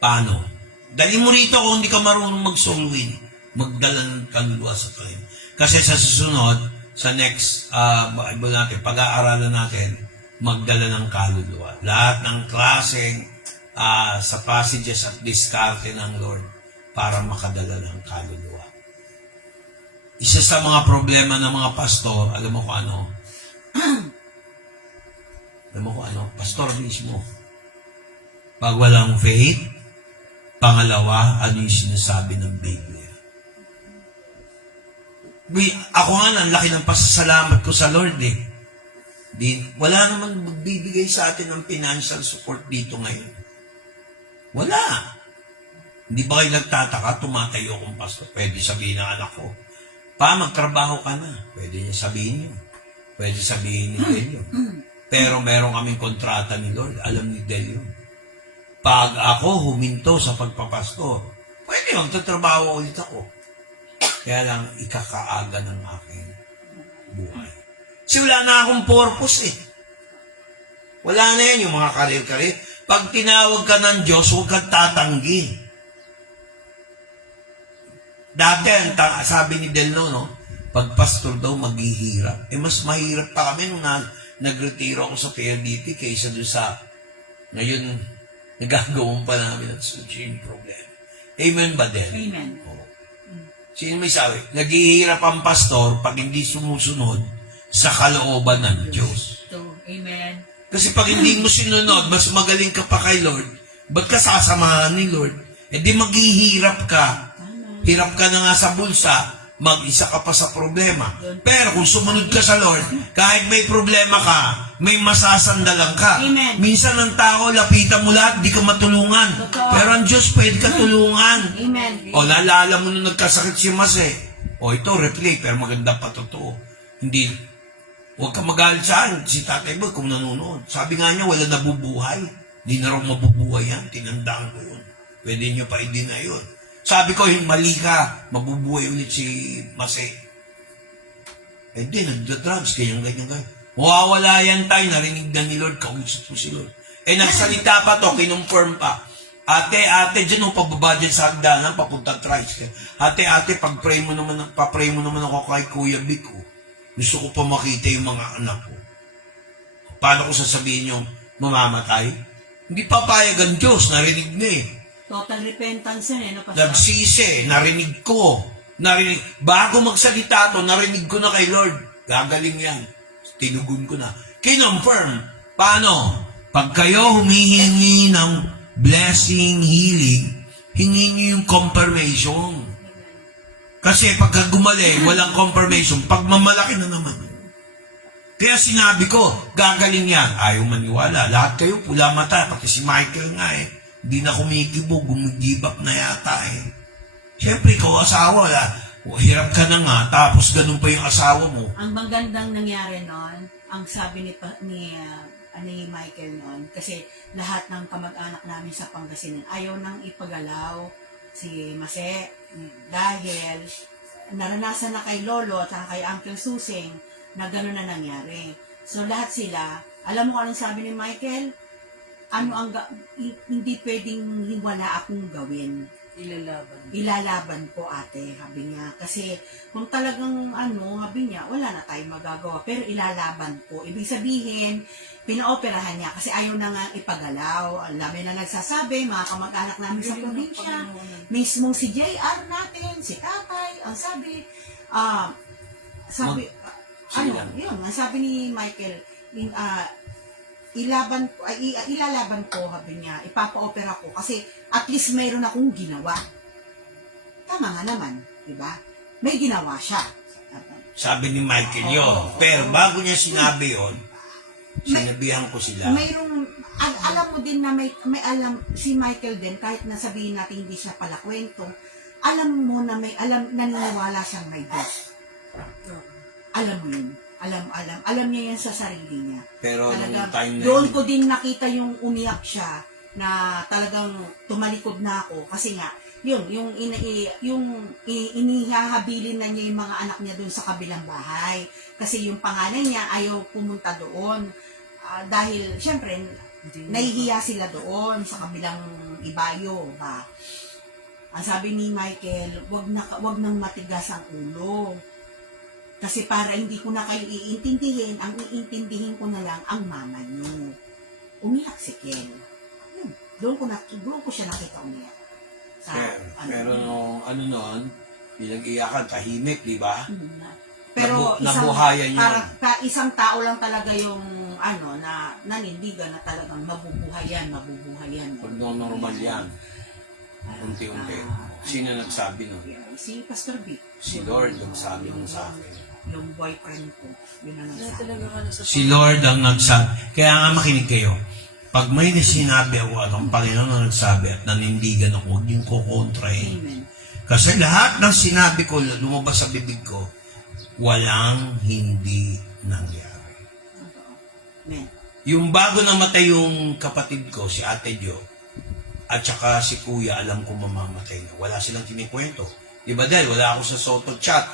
Paano? Dali mo rito kung hindi ka marunong mag-soul win. Magdala ng kaluluwa sa tayo. Kasi sa susunod, sa next Bible natin, pag-aaralan natin, magdala ng kaluluwa. Lahat ng klaseng sa passages at diskarte ng Lord para makadala ng kaluluwa. Isa sa mga problema ng mga pastor, alam mo kung ano? Pastor mismo. Pag walang faith, pangalawa, ano yung sinasabi ng Biblia? Ako nga, ang laki ng pasasalamat ko sa Lord eh. Wala naman magbibigay sa atin ng financial support dito ngayon. Wala. Hindi ba kayo nagtataka, tumatayo akong pastor? Pwede sabihin ng anak ko, magtrabaho ka na. Pwede niya sabihin yun. Pwede sabihin ni Del yun. Pero meron kaming kontrata ni Lord. Alam ni Del yun. Pag ako huminto sa pagpapastor, pwede magtatrabaho ulit ako. Kaya lang, ikakaaga ng aking buhay. Kasi wala na akong purpose eh. Wala na yan yung mga karir-karir. Pag tinawag ka ng Diyos, huwag kang tatanggi. Dati, sabi ni Delno, pag pastor daw, maghihirap. Mas mahirap pa kami nung nag-retiro ako sa PLDT kaysa doon sa, ngayon, nagagawin pa namin ang solution problem. Amen ba, Del? Amen. Sino may sabi? Naghihirap ang pastor pag hindi sumusunod sa kalooban ng Diyos. Amen. Kasi pag hindi mo sinunod, mas magaling ka pa kay Lord. Ba't ka sasamahan ni Lord? E di maghihirap ka. Hirap ka na nga sa bulsa, mag-isa ka pa sa problema. Pero kung sumunod ka sa Lord, kahit may problema ka, may masasandalan ka. Amen. Minsan ng tao, lapitan mo lahat, di ka matulungan. Totoo. Pero ang Diyos pwede ka tulungan. Amen. O naalala mo nung nagkasakit si Mase. O ito, replay, pero maganda pa totoo. Hindi, huwag ka magalit sa akin, si Tatay Boy kung nanonood. Sabi nga niya, wala nabubuhay. Hindi na raw mabubuhay yan, tinandaan ko yun. Pwede niyo pa i-deny yun. Sabi ko, mali ka, mabubuhay ulit si Mase. Eh di, nagda-drugs, ganyan. Mawawala yan tayo, narinig na ni Lord, kausap mo si Lord. Eh nagsalita pa to, kinonfirm pa. Ate, dyan pababa dyan sa hagdanan, papunta tricycle. Ate, pag-pray mo naman ako kay Kuya Biko. Gusto ko pa makita yung mga anak ko. Paano ko sasabihin yung mamamatay? Hindi papayag ang Diyos, narinig na eh. Total repentance yan, no, Pastor? Nagsisi, narinig ko. Bago magsalita to, narinig ko na kay Lord. Gagaling yan. Tinugon ko na. Kinonfirm. Paano? Pag kayo humihingi ng blessing, healing, hingi niyo yung confirmation. Kasi pagka gumaling, walang confirmation, pagmamalaki na naman. Kaya sinabi ko, gagaling yan. Ayaw maniwala. Lahat kayo pula mata, pati si Michael nga eh. Hindi na kumikibog, gumigib up na yata eh. Siyempre, ikaw asawa, hirap ka na nga, tapos ganun pa yung asawa mo. Ang magandang nangyari noon, ang sabi ni Michael noon, kasi lahat ng kamag-anak namin sa Pangasinan ayaw nang ipagalaw si Mase dahil naranasan na kay Lolo at kay Uncle Susing na gano'n na nangyari. So lahat sila, alam mo kung anong sabi ni Michael? Hindi pwedeng wala akong gawin. Ilalaban ko, ate, sabi niya. Kasi kung talagang sabi niya, wala na tayong magagawa. Pero ilalaban ko. Ibig sabihin, pinaoperahan niya kasi ayaw na nga ipagalaw. Ang dami na nagsasabi, mga kamag-anak namin sa probinsya, mismo si JR natin, si Tatay, ang sabi, ang sabi ni Michael, ilalaban ko, sabi niya, ipapa-opera ko kasi at least mayroon akong ginawa. Tama nga naman, di ba? May ginawa siya. Sabi ni Michael yun. Pero bago niya sinabi yun, sinabihan ko sila. Mayroong, alam mo din na may alam, si Michael din, kahit nasabihin natin hindi siya pala kwento, alam mo na naniniwala siyang may Diyos. Alam mo yun. Alam niya yan sa sarili niya. Pero nung time na doon ko din nakita yung umiyak siya na talagang tumalikod na ako kasi nga yung inihahabilin na niya yung mga anak niya doon sa kabilang bahay kasi yung panganay niya ayaw pumunta doon dahil syempre nahihiya sila doon sa kabilang ibayo ba. Ang sabi ni Michael, wag nang matigas ang ulo. Kasi para hindi ko na kayo iintindihin, ang iintindihin ko na lang ang mama niyo. Umiyak si Ken. Doon ko siya nakita umiyak. Pero nung noon, pinag-iyakan, tahimik, di ba? Pero nabuhayan yun. Isang tao lang talaga yung na nanindigan na talagang mabubuhayan. Pag normal yan, unti-unti. Sino nagsabi nun? Si Pastor B. Si Lord nagsabi nun sa akin. Yung boyfriend ko. Yun ang nagsabi. Si Lord ang nagsabi. Kaya nga makinig kayo. Pag may sinabi ako at ang Panginoon ang nagsabi at nanindigan ako, huwag yung kukontrahin. Amen. Kasi lahat ng sinabi ko, lumabas sa bibig ko, walang hindi nangyari. Amen. Yung bago namatay yung kapatid ko, si Ate Jo, at saka si Kuya, alam ko mamamatay na. Wala silang kinikwento. Diba dahil wala ako sa Soto chat.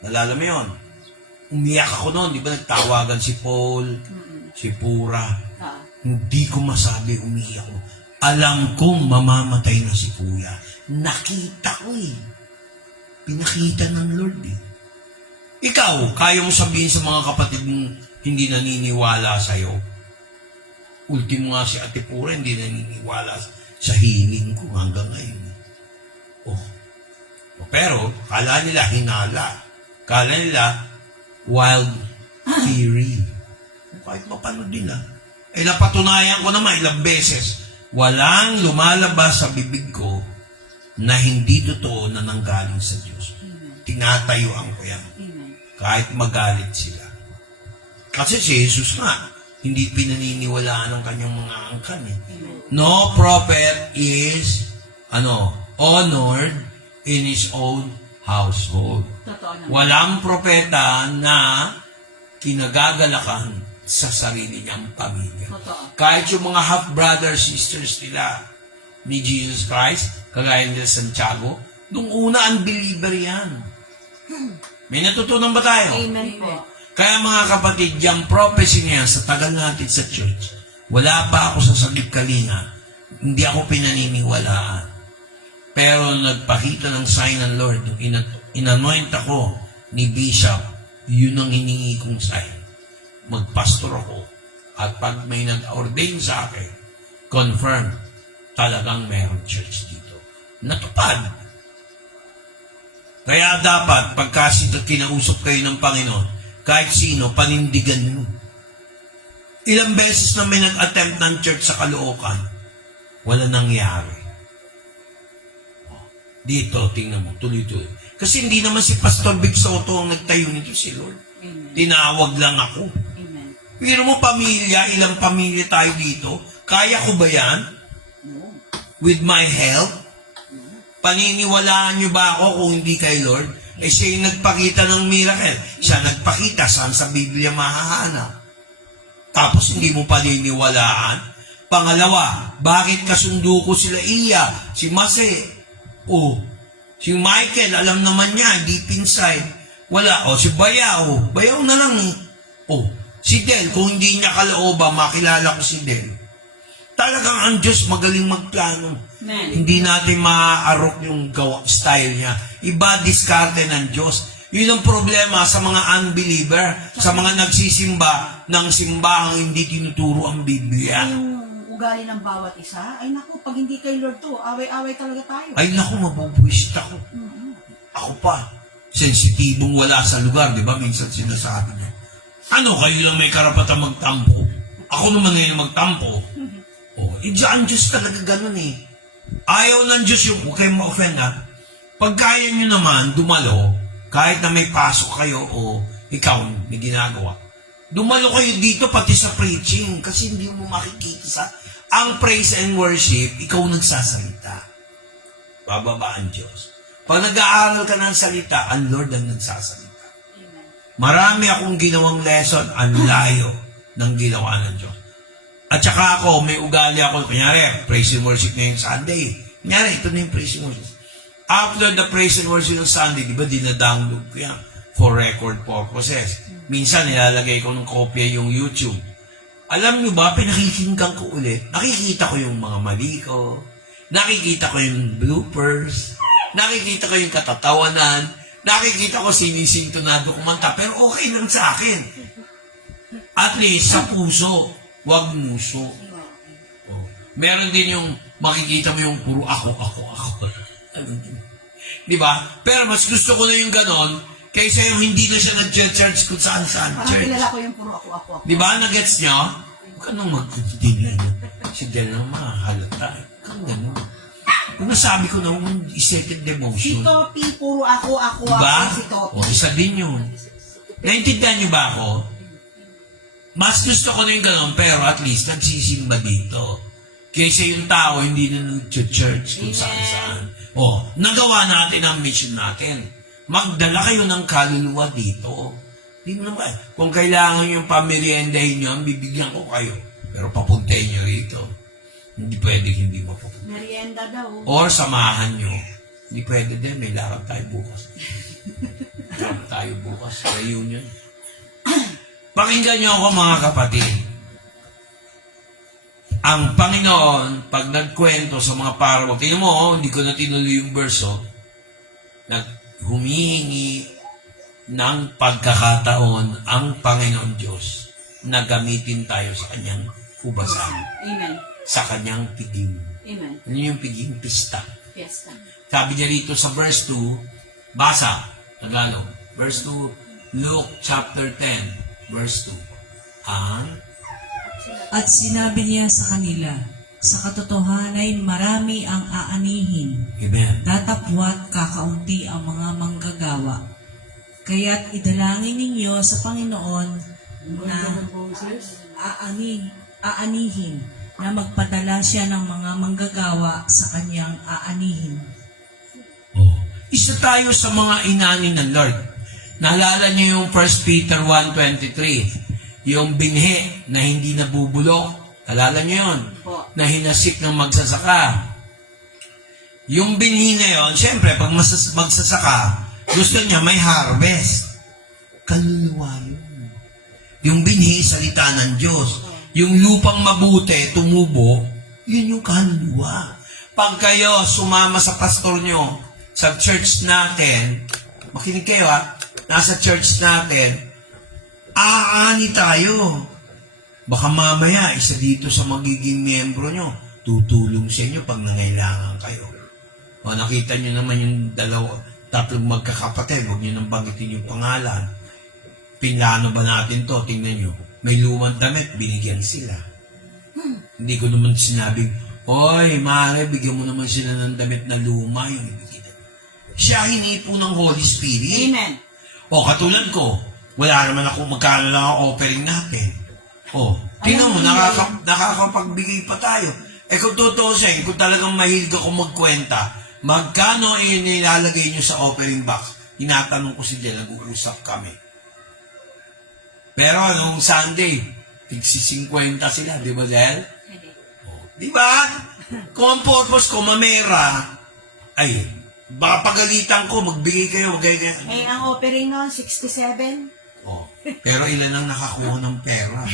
Nalala mo yun? Umiyak ako noon. Diba nagtawagan si Paul, si Pura. Hindi ko masabi umiyak ko. Alam kong mamamatay na si Kuya. Nakita ko eh. Pinakita ng Lord eh. Ikaw, kaya mo sabihin sa mga kapatid mong hindi naniniwala sa'yo. Ultimo nga si Ate Pura, hindi naniniwala sa healing ko hanggang ngayon. Pero, kala nila hinala. Kala nila wild theory. Kahit mapanood nila. Napatunayan ko naman ilang beses, walang lumalabas sa bibig ko na hindi totoo na nanggaling sa Diyos. Tinatayuan ko yan. Kahit magalit sila. Kasi si Jesus nga, hindi pinaniniwalaan ng kanyang mga angkan. No prophet is honored in his own household. Walang propeta na kinagagalakan sa sarili niyang pamilya. Kahit yung mga half-brothers, sisters nila ni Jesus Christ, kagaya nila Santiago, nung una unbeliever yan. May natutunan ba tayo? Amen po. Kaya mga kapatid, yung prophecy niya sa tagal natin sa church, wala pa ako sa Sagip Kalinga, hindi ako pinaniniwalaan. Pero nagpakita ng sign ng Lord, inanoint ako ni Bishop, yun ang hiningi kong sign. Magpastor ako. At pag may nag-ordain sa akin, confirm, talagang meron church dito. Natupad. Kaya dapat, pagka kinausap kayo ng Panginoon, kahit sino, panindigan nyo. Ilang beses na may nag-attempt ng church sa Caloocan, wala nangyari. Dito, tingnan mo, tuloy-tuloy. Kasi hindi naman si Pastor Vic Soto ang nagtayo nito, si Lord. Amen. Tinawag lang ako. Amen. Pero mo pamilya, ilang pamilya tayo dito, kaya ko ba yan? With my help? Paniniwalaan niyo ba ako kung hindi kay Lord? Eh siya yung nagpakita ng miracle. Siya nagpakita, saan sa Biblia mahahanap? Tapos hindi mo paniniwalaan? Pangalawa, bakit kasundo ko sila Iya, si Mase, si Michael, alam naman niya, deep inside. Wala, si Bayaw. Bayaw na lang eh. Si Del, kung hindi niya kalooba, makilala ko si Del. Talagang ang Diyos magaling magplano. Amen. Hindi natin maaarok yung style niya. Iba diskarte ng Diyos. Yun ang problema sa mga unbeliever, sa mga nagsisimba ng simbahang hindi tinuturo ang Biblia. Yung ugali ng bawat isa, ay naku, pag hindi kay Lord to, away-away talaga tayo. Ay naku, mabubwisit ako. Ako pa. Sensitibong wala sa lugar, di ba? Minsan sinasabi niya. Ano, kayo lang may karapatan magtampo? Ako naman ngayon magtampo. Ang Diyos talaga ganun eh. Ayaw ng Diyos yung, huwag kayong ma-offend ha. Pag kaya nyo naman, dumalo, kahit na may pasok kayo o ikaw may ginagawa, dumalo kayo dito pati sa preaching kasi hindi mo makikita sa ang praise and worship, ikaw nagsasalita. Bababa ang Diyos. Pag nag-aaral ka ng salita, ang Lord ang nagsasalita. Marami akong ginawang lesson, ang layo ng ginawa ng Diyos. At saka ako, may ugali ako, kunyari, praise and worship na yung Sunday. Kunyari, ito na yung praise and worship. After the praise and worship ng Sunday, di ba, dinadownload ko yan for record purposes. Minsan, nilalagay ko ng kopya yung YouTube. Alam nyo ba, pinakikinggan ko ulit. Nakikita ko yung mga mali ko. Nakikita ko yung bloopers. Nakikita ko yung katatawanan. Nakikita ko sinisintonado kumanta. Pero okay lang sa akin. At least, sa puso, wag muso. Meron din yung makikita mo yung puro ako. Di ba? Pero mas gusto ko na yung ganon kaysa yung hindi na siya nag-church kung saan-saan Parang church. kilala ko yung puro ako. Di ba? Nagets nyo? Huwag ka nang mag-dinner. Si Del na makahalata. Kang ganon. Kung nasabi ko na yung stated Si devotion. Topi, puro ako, Diba? si Topi. Isa din yun. Naintindihan nyo ba ako? Mas gusto ko na yung gano'n, pero at least nagsisimba dito. Kaysa yung tao hindi na nag-church kung saan-saan. Nagawa natin ang mission natin. Magdala kayo ng kaluluwa dito. Hindi mo naman. Kung kailangan yung pameriendahin nyo, bibigyan ko kayo. Pero papuntahin nyo rito. Hindi pwede hindi mapupunta. Merienda daw. Or samahan nyo. Hindi pwede din, may lakad tayo bukas. Lakad tayo bukas. Reunion. Pakinggan nyo ako mga kapatid. Ang Panginoon, pag nagkwento sa mga parawag, tingnan mo, hindi ko na tinuloy yung verso, humihingi ng pagkakataon ang Panginoon Diyos na gamitin tayo sa kanyang hubasan, Amen. sa kanyang piging. Amen. Ano yung piging? Pista. Fiesta. Sabi niya rito sa verse 2, basa, Tagalog, verse 2, Luke chapter 10, verse 2. At sinabi niya sa kanila, sa katotohanan ay marami ang aanihin. Amen. Datapwat kakaunti ang mga manggagawa. Kaya't idalangin ninyo sa Panginoon na aanihin, na magpadala siya ng mga manggagawa sa kanyang aanihin. Isa tayo sa mga inani ng Lord. Naalala niyo yung 1 Peter 1:23, yung binhi na hindi nabubulok. Alala niyo yun? Na hinasik ng magsasaka. Yung binhi na yun, siyempre, pag magsasaka, gusto niya may harvest. Kaluluwa yun. Yung binhi, salita ng Diyos. Yung lupang mabuti, tumubo, yun yung kaluluwa. Pag kayo sumama sa pastor nyo, sa church natin, makinig kayo nasa church natin, aani tayo. Baka mamaya, isa dito sa magiging miyembro nyo, tutulong sa inyo pag nangailangan kayo. O nakita nyo naman yung tatlong magkakapatid, huwag nyo nang banggitin yung pangalan. Pinlano ba natin to? Tingnan nyo. May lumang damit, binigyan sila. Hindi ko naman sinabing, oy, Mare, bigyan mo naman sila ng damit na luma. Yung ibigay. Siya hinipo ng Holy Spirit. Amen. O, katulad ko, wala naman ako magkano lang ang offering natin. O, tingnan mo, nakakapagbigay pa tayo. Eh kung totoo siya, kung talagang mahilig ako magkwenta, magkano nilalagay nyo sa offering box? Tinatanong ko si Del, nag-uusap kami. Pero nung Sunday, tigsi 50 sila, di ba, Del? Di ba? Kung ang purpose ko, mamera, ay, baka pagalitan ko, magbigay kayo, kayo. Eh, ang offering noon, 67. Oh, pero ilan ang nakakuha ng pera?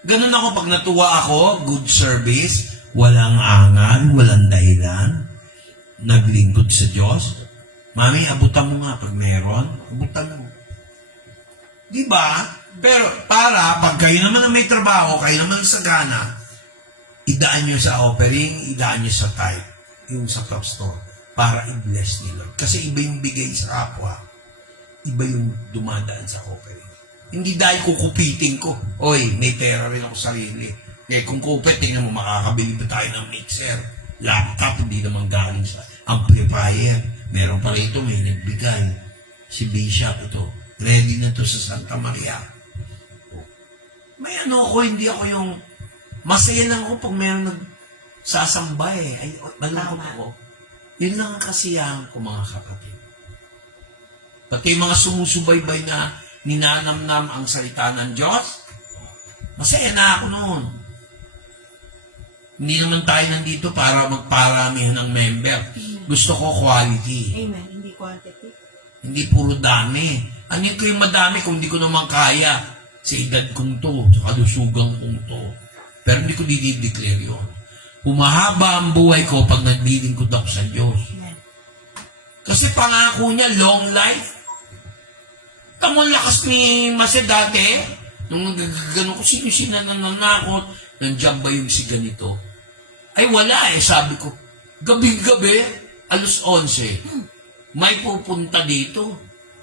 Ganun ako pag natuwa ako, good service, walang angal, walang dahilan, naglingkod sa Diyos. Mami, abutan mo nga pag meron, abutan mo. Di ba? Pero para, pag kayo naman na may trabaho, kayo naman sa gana, idaan nyo sa offering, idaan nyo sa tithe, yung sa top store, para i-bless ni Lord. Kasi iba yung bigay sa kapwa, iba yung dumadaan sa offering. Hindi dahil kukupitin ko, oy, may pera rin ako sarili. Eh kung kupit, tingnan mo, makakabili ba tayo ng mixer, laptop, hindi naman galing sa amplifier. Meron pa rito, may nagbigay. Si Bishop ito, ready na to sa Santa Maria. May ano ako, hindi ako yung, masaya lang ako pag mayroong nagsasamba eh. Ay, malungkot ako. Yun lang ang kasiyahan ko, mga kapatid. Pati mga sumusubaybay na ninanamnam ang salita ng Diyos, masaya na ako noon. Hindi naman tayo nandito para magparamihan ng member. Gusto ko quality. Amen. Hindi quantity. Hindi puro dami. Ano ko yung madami kung hindi ko naman kaya sa edad kong to, sa kalusugan kong to. Pero hindi ko dideclare yun. Humahaba ang buhay ko pag naglilingkod ako sa Diyos. Kasi pangako niya, long life. Tamang lakas ni Mase dati, nung nagagano ko, sino sinananakot, nandiyan ba yung si ganito? Ay wala eh, sabi ko, gabi-gabi, alas 11, may pupunta dito,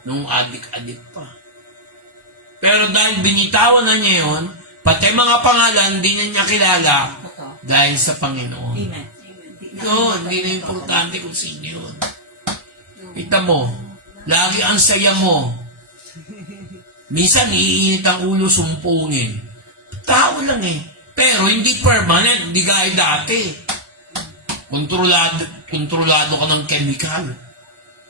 nung adik-adik pa. Pero dahil binitawan na niya yun, pati mga pangalan, hindi niya kilala, dahil sa Panginoon. Amen. Yun, hindi na importante kung sino yun. Kita mo, lagi ang saya mo. Minsan, iinit ang ulo, sumpungin. Tao lang eh. Pero hindi permanent, hindi gaya dati. Kontrolado ka ng chemical.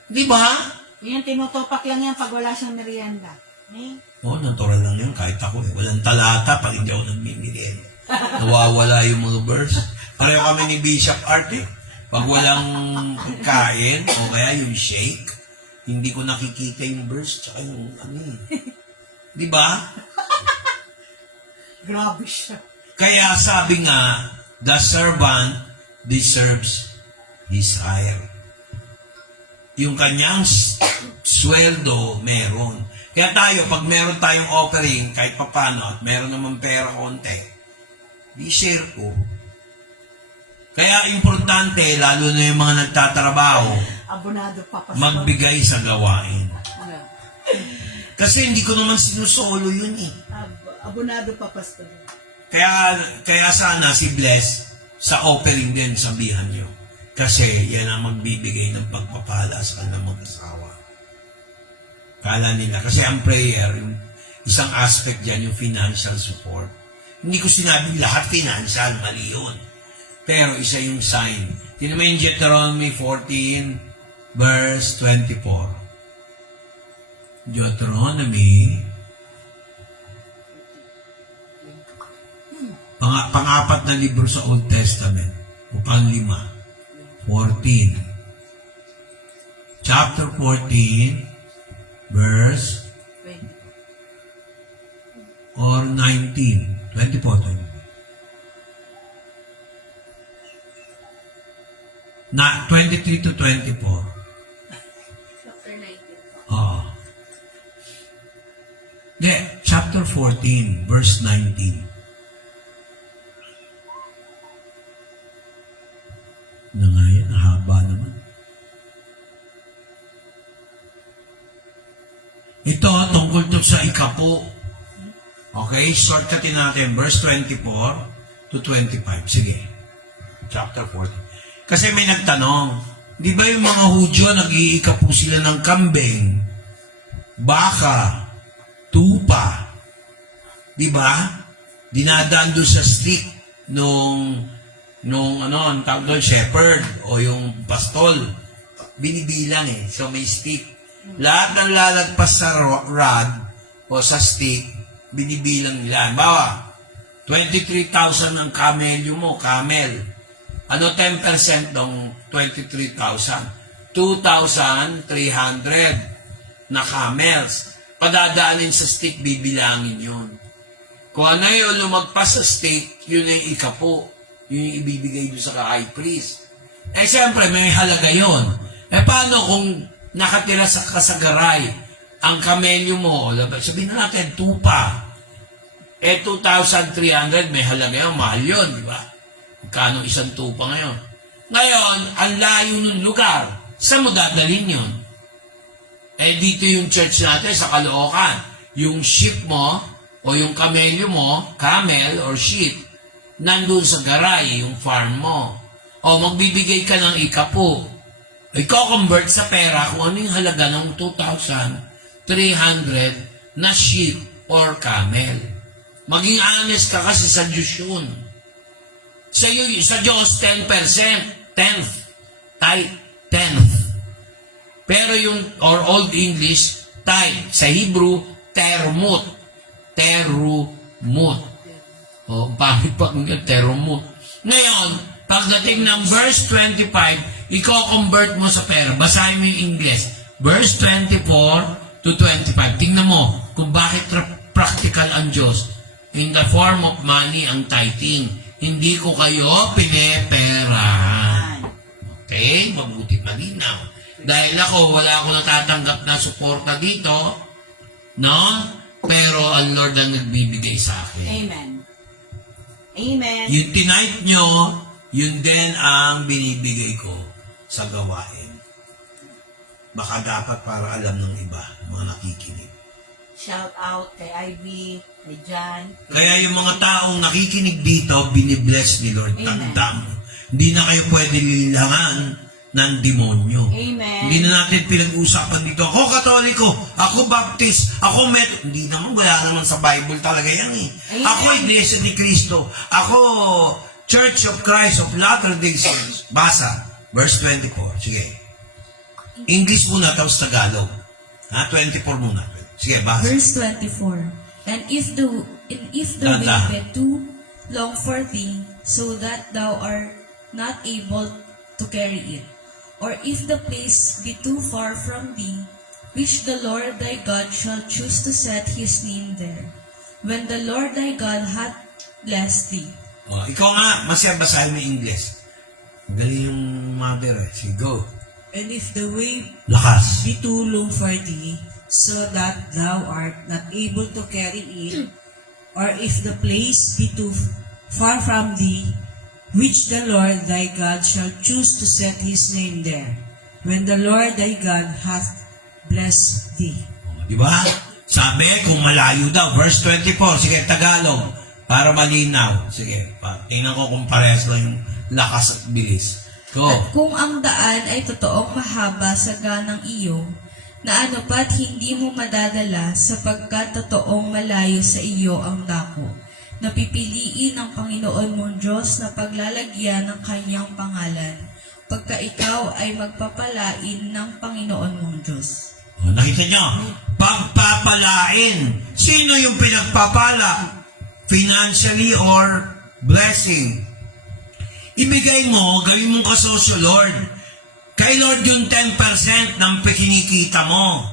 Di ba? Yan, tinutupak lang yan pag wala siyang merienda. Eh? Oo, natural lang yun. Kahit ako eh. Walang talata pag hindi ako nagmimili. Nawawala yung mga verse. Pareho kami ni Bishop Art eh. Pag walang kain, o kaya yung shake, hindi ko nakikita yung verse tsaka yung ano eh. Di ba? Grabe siya. Kaya sabi nga, the servant deserves his hire. Yung kanyang sweldo, meron. Kaya tayo, pag meron tayong offering, kahit papano, at meron naman pera konti, di share ko. Kaya importante, lalo na yung mga nagtatrabaho, Abonado pa pa. magbigay sa gawain. Kasi hindi ko naman sinusolo yun eh. Abonado pa, Pastor. Kaya sana si Bless sa offering din sabihan nyo. Kasi yan ang magbibigay ng pagpapala sa kanilang mag-asawa. Kala nila. Kasi ang prayer, yung isang aspect dyan, yung financial support. Hindi ko sinabing lahat financial, mali yun. Pero isa yung sign. Tignan mo yung Deuteronomy 14, verse 24. Deuteronomy pang-apat na libro sa Old Testament o pang-5, 14. Chapter 14, verse or 19, 24. Na 23 to 24. Chapter 19. Chapter 14, verse 19. Na nga yan, haba naman. Ito, tungkol to sa ikapo. Okay, shortcutin natin. Verse 24 to 25. Sige. Chapter 40. Kasi may nagtanong, di ba yung mga Hudyo, nag-iikapo sila ng kambing, baka, tupa, di ba? Dinadaan doon sa stick nung ang tawag doon, shepherd o yung pastol. Binibilang eh. So may stick. Lahat ng lalagpas sa rod o sa stick, binibilang nila. Bawa, 23,000 ang camelyo mo, camel. Ano 10% ng 23,000? 2,300 na camels. Padadaanin sa stick, bibilangin yun. Kung ano yung lumagpas sa stick, yun yung ikapo. Yun yung ibibigay doon sa high priest. Eh, siyempre, may halaga yun. Eh, paano kung nakatira sa kasagaray, ang kamelyo mo, sabihin na natin, tupa. Eh, 2,300, may halaga yun, mahal yun, di ba? Magkano isang tupa ngayon? Ngayon, ang layo ng lugar, saan mo dadalhin yun? Eh, dito yung church natin sa Caloocan. Yung sheep mo, o yung kamelyo mo, camel or sheep, nandun sa garay, yung farm mo. O magbibigay ka ng ikapo. Iko-convert sa pera kung ano yung halaga ng 2,300 na sheep or camel. Maging honest ka kasi sa Diyos yun. Sa Diyos, 10%. Tenth. Pero yung, or Old English, tithe. Sa Hebrew, terumut. O, pangit pa kung terumut. Ngayon, pagdating ng verse 25, i-convert mo sa pera. Basahin mo yung English. Verse 24 to 25. Tingnan mo kung bakit practical ang Diyos. In the form of money ang tithing. Hindi ko kayo pineperahan. Okay? Mabuti malinaw. Dahil ako, wala akong natatanggap na suporta dito. No? Pero ang Lord ang nagbibigay sa akin. Amen. Amen. Yung tinight nyo, yun din ang binibigay ko sa gawain. Baka dapat para alam ng iba, mga nakikinig. Shout out kay Ivy, kay John. Kaya yung mga taong nakikinig dito, binibless ni Lord. Amen. Tandaan mo. Hindi na kayo pwede lilangan ng demonyo. Amen. Hindi na natin pinag-usapan dito. Ako Katoliko, ako Baptist, ako Met. Hindi naman, wala naman sa Bible talaga yan eh. Amen. Ako Iglesia ni Cristo. Ako Church of Christ of Latter-day Saints. Basa, verse 24. Sige. English muna, tapos Tagalog. 24 muna. Sige, basa. Verse 24. And if the way be too long for thee, so that thou art not able to carry it, or if the place be too far from thee, which the Lord thy God shall choose to set his name there, when the Lord thy God hath blessed thee. Ikaw nga, masaya basahin mo English. Galing yung mother eh. Sige, go. And if the way Lakas. be too long for thee, so that thou art not able to carry it, or if the place be too far from thee, which the Lord thy God shall choose to set his name there, when the Lord thy God hath blessed thee. Di ba? Sabi, kung malayo daw. Verse 24. Sige, Tagalog. Para malinaw. Sige, tingnan ko kung parehas lang yung lakas at bilis. Go. At kung ang daan ay totoong mahaba sa ganang iyo, na ano pat hindi mo madadala sapagkat totoong malayo sa iyo ang dako, napipiliin ng Panginoon mong Diyos na paglalagyan ng kanyang pangalan, pagka ikaw ay magpapalain ng Panginoon mong Diyos. Nakita nyo? Pagpapalain. Sino yung pinagpapala? Financially or blessing? Ibigay mo, gawin mong kasosyo, Lord. Kay Lord yung 10% ng kinikita mo.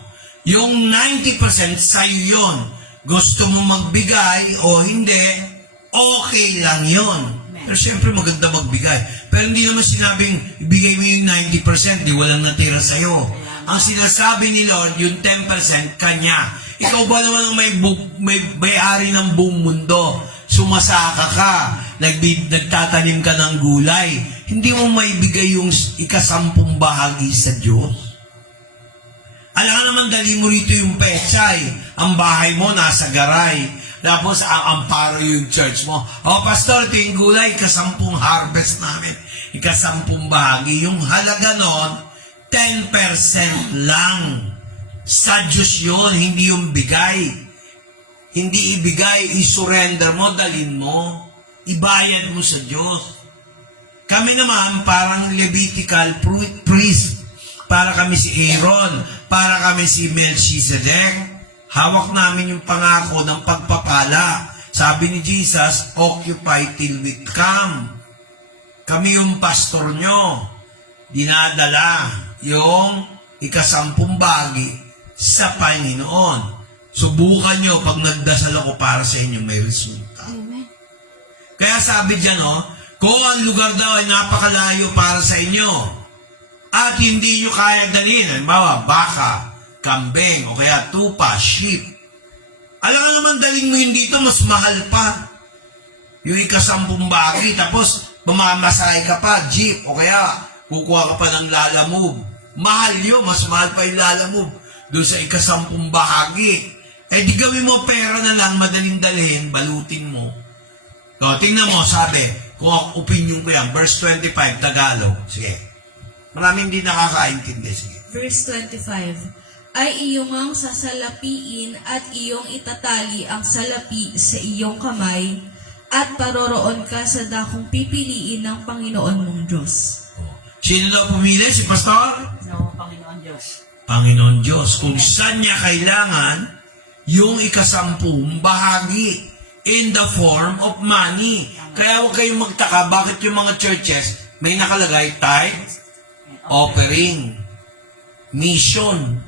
Yung 90% sa'yo yun. Gusto mo magbigay o hindi, okay lang yun. Pero syempre maganda magbigay. Pero hindi naman sinabing ibigay mo yung 90%, di walang natira sa'yo. Ang sinasabi ni Lord, yung 10% kanya. Ikaw ba naman ang may-ari ng buong mundo? Sumasaka ka. nagtatanim ka ng gulay, hindi mo maibigay yung ika-10 bahagi sa Diyos. Alam ka naman, dali mo rito yung pechay. Ang bahay mo nasa garay. Tapos, ang amparo yung church mo. O, pastor, ito yung gulay, ika-10 harvest namin. Ika-10 bahagi. Yung halaga nun, 10% lang. Sa Diyos yun, hindi yung bigay. Hindi ibigay, isurrender mo, dalin mo. Ibayad mo sa Diyos. Kami naman, parang Levitical priest. Para kami si Aaron, para kami si Melchizedek. Hawak namin yung pangako ng pagpapala. Sabi ni Jesus, occupy till we come. Kami yung pastor nyo. Dinadala yung ika-10 bahagi sa Panginoon. Subukan nyo pag nagdasal ako para sa inyo, may resulta. Kaya sabi dyan, kung ang lugar daw ay napakalayo para sa inyo, at hindi nyo kaya dalhin, halimbawa, baka, kambing, o kaya tupa, sheep. Alam nga naman, dalhin mo yun dito, mas mahal pa. Yung ika-10 bahagi, tapos mamamasahay ka pa, jeep, o kaya kukuha ka pa ng lalamove. Mahal yun, mas mahal pa yung lalamove doon sa ika-10 bahagi. Eh di gawin mo pera na lang, madaling dalhin, balutin mo. O, tingnan mo, sabi, kung ang opinion ko yan, verse 25, Tagalog. Sige. Maraming hindi nakakaintindi. Sige. Verse 25, ay iyong ang sasalapiin at iyong itatali ang salapi sa iyong kamay at paroroon ka sa dakong pipiliin ng Panginoon mong Diyos. Sino daw pumili? Si Pastor? No, Panginoon Diyos. Panginoon Diyos. Kung saan niya kailangan yung ika-10 bahagi in the form of money. Kaya huwag kayong magtaka bakit yung mga churches may nakalagay tithe, offering, mission.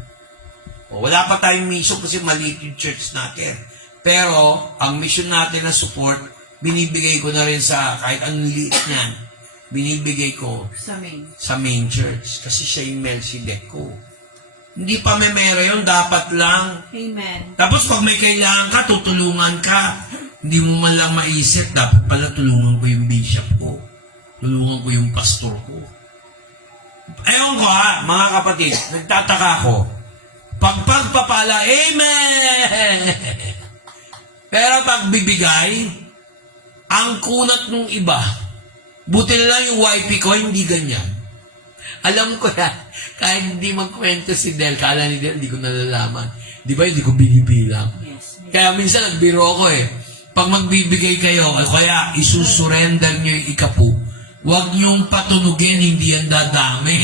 Wala pa tayong mission kasi maliit yung church natin. Pero, ang mission natin na support, binibigay ko na rin sa, kahit ang liit niyan, binibigay ko sa main church. Kasi siya yung Melchizedek ko. Hindi pa memera yun, dapat lang. Amen. Tapos pag may kailangan ka, tutulungan ka. Hindi mo man lang maisip, dapat pala tulungan ko yung bishop ko. Tulungan ko yung pastor ko. Ewan ko mga kapatid, nagtataka ko. Pagpapala, amen! Pero pagbibigay, ang kunat nung iba, buti na lang yung wifey ko, hindi ganyan. Alam ko yan, kahit hindi magkwento si Del, kala ni Del, hindi ko nalalaman. Di ba, hindi ko binibilang. Yes. Kaya minsan nagbiro ako pag magbibigay kayo, kaya isusurrender nyo yung ika-10. Huwag niyong patunugin, hindi yan dadami.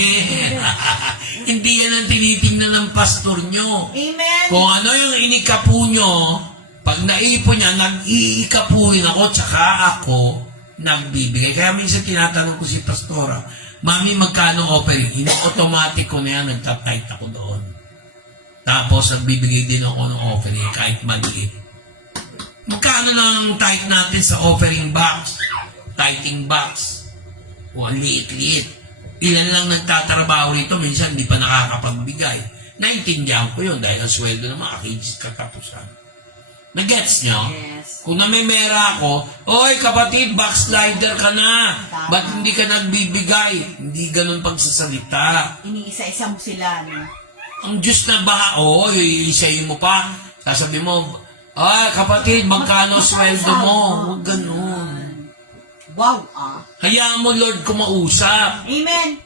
Hindi yan ang tinitingnan ng pastor nyo. Amen. Kung ano yung inikapu nyo, pag naipon niya, nag-iikapuin ako, tsaka ako nagbibigay. Kaya minsan tinatanong ko si pastora, Mami, magkano offering? Ino-automatic ko na yan, nagtatight ako doon. Tapos, nagbibigay din ako ng offering, kahit maliit. Magkano lang tithe natin sa offering box? Tithing box. O, liit-liit. Ilan lang nagtatrabaho rito, minsan hindi pa nakakapagbigay. Naintindihan ko yun dahil ang sweldo naman, akigis katapusan. Nag-gets nyo? Yes. Kung namimera ako, oy kapatid, backslider ka na. Ba't hindi ka nagbibigay? Hindi ganun pagsasalita. Iniisa-isa mo sila, no? Ang Diyos na baha, iisayin mo pa. Sasabi mo, ay kapatid, magkano sweldo mo? Huwag ganun. Wow, Hayaan mo, Lord, kumausap. Amen.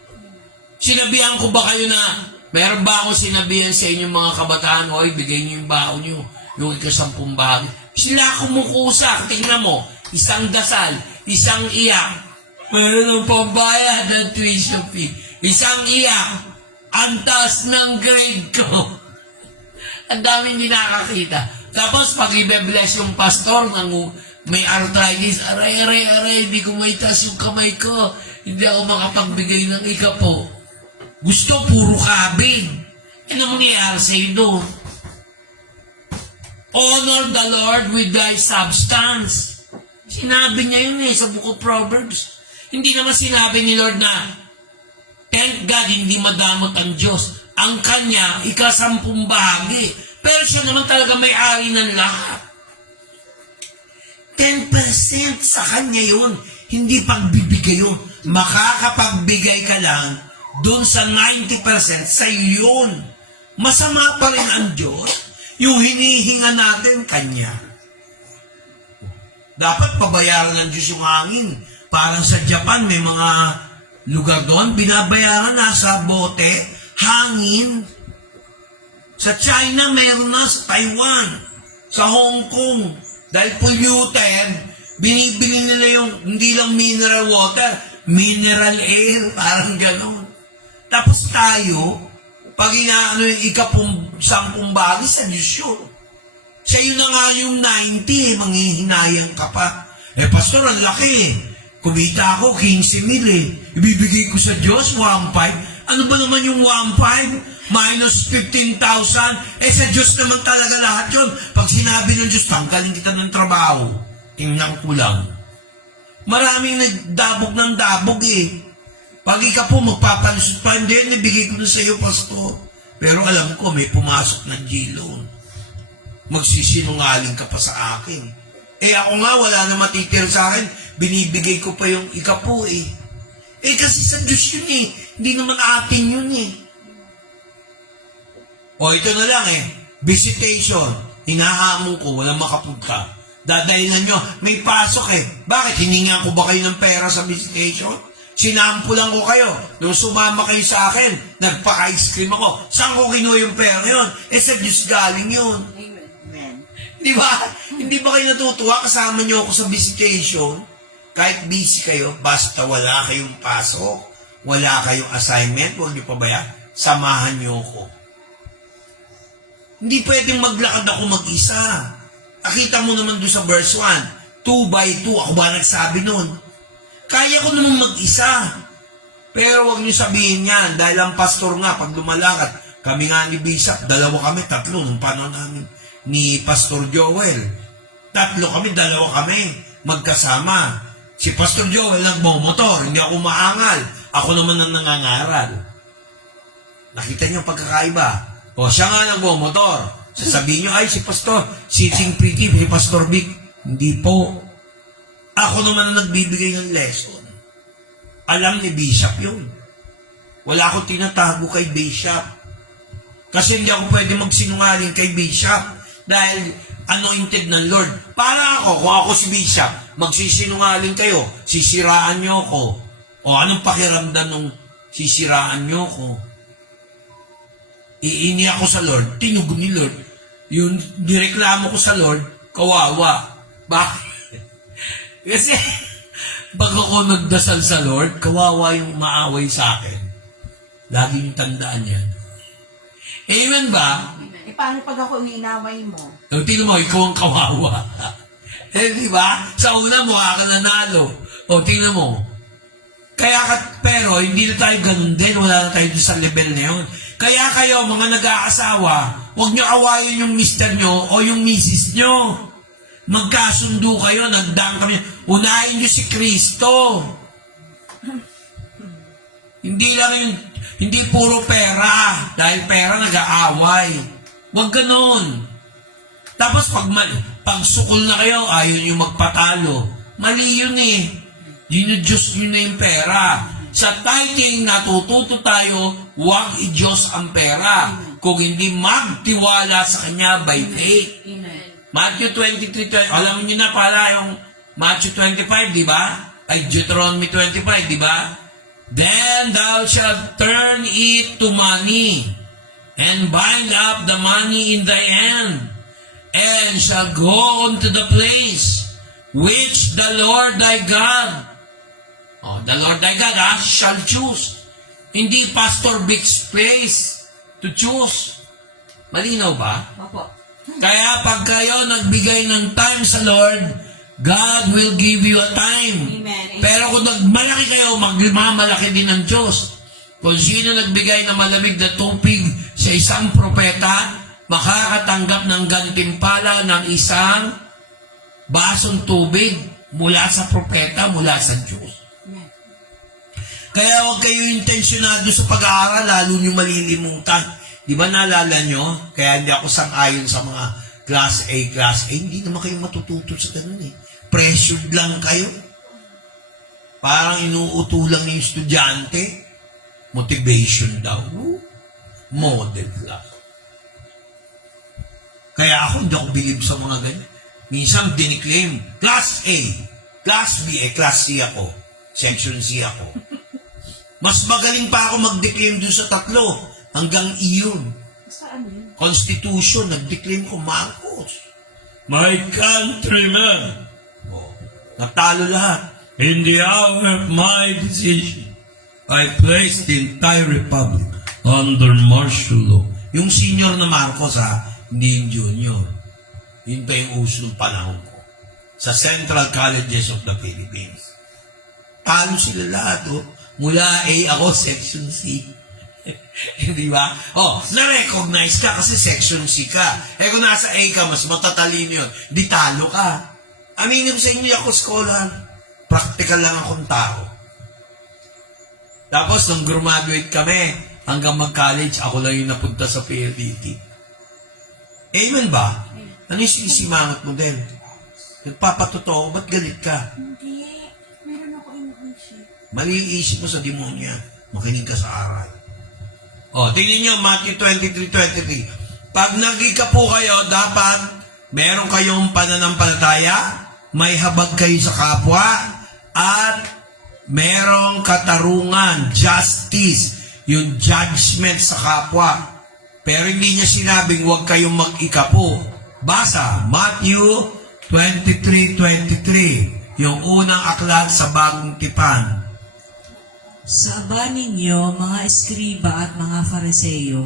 Sinabihan ko ba kayo na, meron ba ako sinabihan sa inyong mga kabataan, oy, bigay niyo yung baon niyo, yung ika-10 bahagi. Sila kumukusa, tingnan mo, isang dasal, isang iyak, meron ng pambayad ng tuition fee, isang iyak, ang taas ng grade ko. Ang daming hindi nakakita. Tapos, pag i-bless yung pastor, may arthritis, aray, hindi ko may taas yung kamay ko. Hindi ako makapagbigay ng ika-10. Gusto, puro kabig. Ano mangyayari sa'yo doon? Honor the Lord with thy substance. Sinabi niya yun sa Book of Proverbs. Hindi naman sinabi ni Lord na, thank God, hindi madamot ang Diyos. Ang kanya, ika-10 bahagi. Pero siya naman talaga may-ari ng lahat. 10% sa kanya yun. Hindi pagbibigay yun. Makakapagbigay ka lang doon sa 90% sa yun. Masama pa rin ang Diyos. Yung hinihinga natin, kanya. Dapat pabayaran ng Diyos yung hangin. Parang sa Japan, may mga lugar doon, binabayaran na sa bote, hangin. Sa China, meron na. Sa Taiwan, sa Hong Kong. Dahil polluted, binibili nila yung, hindi lang mineral water, mineral air, parang gano'n. Tapos tayo, pag inaano yung ika-10 bagay sa Diyos yun. Siya yun na nga yung 90, manghihinayang ka pa. Pastor, ang laki. Kumita ako, 15,000 Ibibigay ko sa Diyos, 1,500. Ano ba naman yung 1,500? Minus 15,000. Sa Diyos naman talaga lahat yun. Pag sinabi ng Diyos, tanggalin kita ng trabaho. Tingnan ko lang. Maraming nagdabog ng dabog eh. Pag ikaw po magpapalusot pa, hindi, nabigay ko na sa iyo, Pastor. Pero alam ko, may pumasok ng G-loan. Magsisinungaling ka pa sa akin. Ako nga, wala na matitira sa akin. Binibigay ko pa yung ika po eh. Kasi sa Diyos yun eh. Hindi naman atin yun eh. Ito na lang eh. Visitation. Hinahamon ko, walang makapunta. Dadahilan nyo, may pasok eh. Bakit? Hiningan ko ba kayo ng pera sa visitation? Sinampulan ko kayo. Nung sumama kayo sa akin, nagpa-ice cream ako. Saan ko kinuha yung pera yun? Sa Diyos galing yun. Amen. Di ba? Hindi ba kayo natutuwa? Kasama nyo ako sa visitation. Kahit busy kayo, basta wala kayong pasok, wala kayong assignment, huwag nyo pabayaan, samahan nyo ako. Hindi pwedeng maglakad ako mag-isa. Nakita mo naman doon sa verse 1, 2 by 2, ako ba nagsabi nun? Kaya ko naman mag-isa. Pero wag niyo sabihin yan, dahil ang pastor nga, pag lumalakad, kami nga ni Bishop, 2 kami, 3, nung panahon namin ni Pastor Joel. 3 kami, 2 kami, magkasama. Si Pastor Joel nagmomotor, hindi ako maangal. Ako naman ang nangangaral. Nakita niyo ang pagkakaiba? Siya nga nagmomotor. Sasabihin niyo, ay si Pastor, sitting pretty, si Pastor Vic. Hindi po. Ako naman ang nagbibigay ng lesson. Alam ni Bishop yun. Wala akong tinatago kay Bishop. Kasi hindi ako pwede magsinungaling kay Bishop. Dahil anointed ng Lord. Para ako, kung ako si Bishop, magsisinungaling kayo, sisiraan niyo ako. Anong pakiramdam nung sisiraan niyo ako? Iini ako sa Lord, tinugon ni Lord. Yung nireklamo ko sa Lord, kawawa. Bakit? Kasi, pag ako nagdasal sa Lord, kawawa yung maaway sa akin. Lagi yung tandaan yan. Amen ba? Paano pag ako inaway mo? Tingnan mo, ikaw ang kawawa. Di ba? Sa una, mukha ka nanalo. Tingnan mo. Pero, hindi na tayo ganun din. Wala na tayo sa level na yun. Kaya kayo, mga nag-aasawa, huwag nyo awayin yung mister nyo o yung misis nyo. Magkasundo kayo, nagdang kami. Unahin nyo si Kristo. Hindi puro pera. Dahil pera nag-aaway. Huwag ganon. Tapos pag sukol na kayo, ayaw nyo magpatalo. Mali yun eh. Diyos nyo na yung pera. Sa tithing, natututo tayo, huwag i-Diyos ang pera. Kung hindi magtiwala sa Kanya by faith. Amen. Matthew 23, alam niyo na pala yung Matthew 25, di ba? Ay, Deuteronomy 25, di ba? Then thou shalt turn it to money, and bind up the money in thy hand, and shall go unto the place which the Lord thy God, the Lord thy God shall choose. Hindi Pastor Vic's place to choose. Malinaw ba? Opo. Kaya pag kayo nagbigay ng time sa Lord, God will give you a time. Amen. Pero kung nagmalaki kayo, magmamalaki din ng Diyos. Kung sino nagbigay ng malamig na tubig sa isang propeta, makakatanggap ng gantimpala ng isang basong tubig mula sa propeta, mula sa Diyos. Kaya huwag kayo intensyonado sa pag-aaral, lalo nyo malilimutan. Di ba naalala nyo? Kaya hindi ako sang-ayon sa mga class A. Hindi naman kayo matututo sa ganun eh. pressured lang kayo. Parang inuutulang yung estudyante. Motivation daw. Model lang. Kaya ako, hindi ako believe sa mga ganyan. Minsan, diniklaim, Class A, Class B, Class C ako. Section C ako. Mas magaling pa ako mag-declaim dun sa 3. Hanggang E yun. Constitution, nag-declaim ko, Marcos. My countrymen. Oh, natalo lahat. In the hour of my decision, I placed the entire republic under martial law. Yung senior na Marcos, hindi yung junior. Yun pa yung usul panahon ko. Sa Central Colleges of the Philippines. Talo sila lahat, Mula A ako, Section C. Di ba? Na-recognize ka kasi Section C ka. Kung nasa A ka, mas matatalino yun. Di talo ka. Aminin ko sa inyo, ako scholar. Practical lang akong tao. Tapos, nung graduate kami, hanggang mag-college, ako lang yung napunta sa PLDT. Amen ba? Ano yung sinisimangot mo din? Nagpapatotoo, ba't galit ka? Hindi. Meron ako iniisip. Mali isip mo sa demonya. Makinig ka sa aral. Tingnan nyo, Matthew 23:23. Pag nagika po kayo, dapat meron kayong pananampalataya, may habag kayo sa kapwa, at merong katarungan, justice, yung judgment sa kapwa. Pero hindi niya sinabing huwag kayong mag-ikapo. Basa, Matthew 23:23, yung unang aklat sa Bagong Tipan. Sa aba ninyo, mga eskriba at mga fariseo,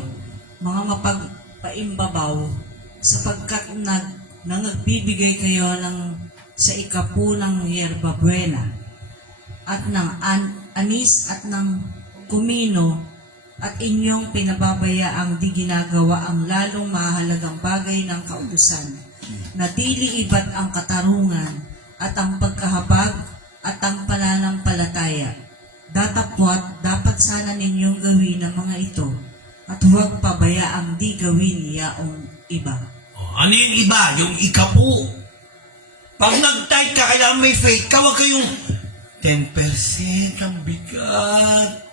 mga mapagpaimbabaw, sapagkat nagbibigay kayo sa ikapu ng yerba buena, at ng anis at ng kumino, at inyong pinababayaang di ginagawa ang lalong mahalagang bagay ng kautusan, na dili iba't ang katarungan, at ang pagkahabag, at ang pananampalataya. Datapwat, dapat sana ninyong gawin ang mga ito, at huwag pabayaang di gawin yaong iba. Ano yung iba? Yung ikapu. Pag nag-type ka, kailangan may faith ka. Huwag kayong 10% ang bigat.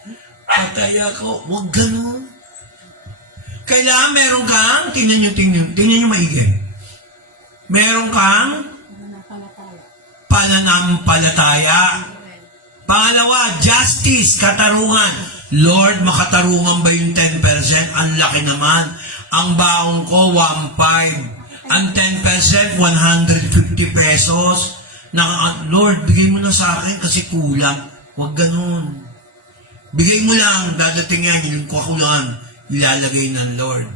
Patay ako. Huwag ganun. Kailangan meron kang, tingnan nyo maigi. Meron kang pananampalataya. Pangalawa, justice, katarungan. Lord, makatarungan ba yung 10%? Ang laki naman. Ang baong ko, 1.5. Ang 10%, 150 pesos. Lord, bigay mo na sa akin kasi kulang. Huwag ganun. Bigay mo lang, dadating yan, yung kakulangan, ilalagay ng Lord.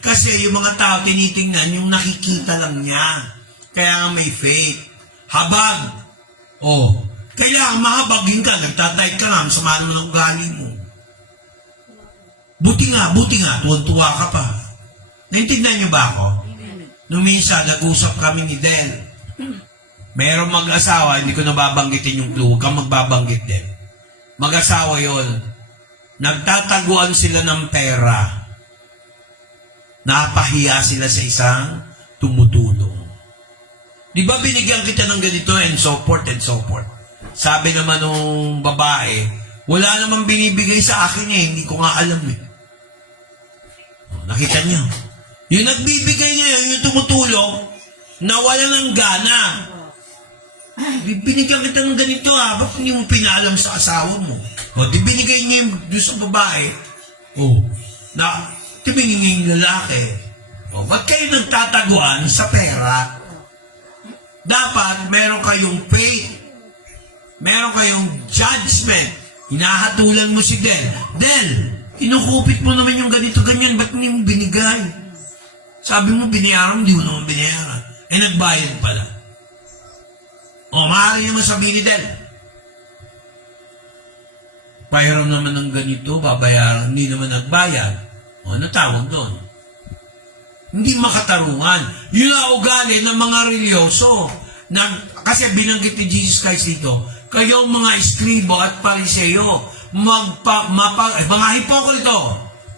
Kasi yung mga tao tinitingnan, yung nakikita lang niya. Kaya nga may faith. Habag. Kailangan mahabagin ka, nagtatay ka nga, sama naman ang ugali mo. Buti nga, tuwan-tuwa ka pa. Naintindihan niyo ba ako? Nung minsan, nag-usap kami ni Del. Merong mag-asawa, hindi ko nababanggitin yung clue, huwag kang magbabanggit din. Mag-asawa yon. Nagtataguan sila ng pera. Napahiya sila sa isang tumutulong. Di ba binigyan kita ng ganito and so forth and so forth? Sabi naman nung babae, wala namang binibigay sa akin hindi ko nga alam . Nakita niyo? Yung nagbibigay ngayon, yung tumutulong, nawala ng gana. Binigyan kita ng ganito ba't hindi mo pinaalam sa asawa mo? Di binigay niya yung doon sa babae. Tumingin yung lalaki. Ba't kayo nagtataguan sa pera? Dapat meron kayong faith. Meron kayong judgment. Hinahatulan mo si Del, inukupit mo naman yung ganito-ganyan, ba't hindi mo binigay? Sabi mo, binayaran, hindi mo naman binayaran. Nagbayad pala. Maaari naman sabihin ni Del, pahiram naman ng ganito, babayaran, hindi naman nagbayad. Ano tawag doon? Hindi makatarungan. Yun ang ugali ng mga religyoso. Kasi binanggit ni Jesus Christ dito, kayong mga eskribo at pariseo, bangahin po ako nito,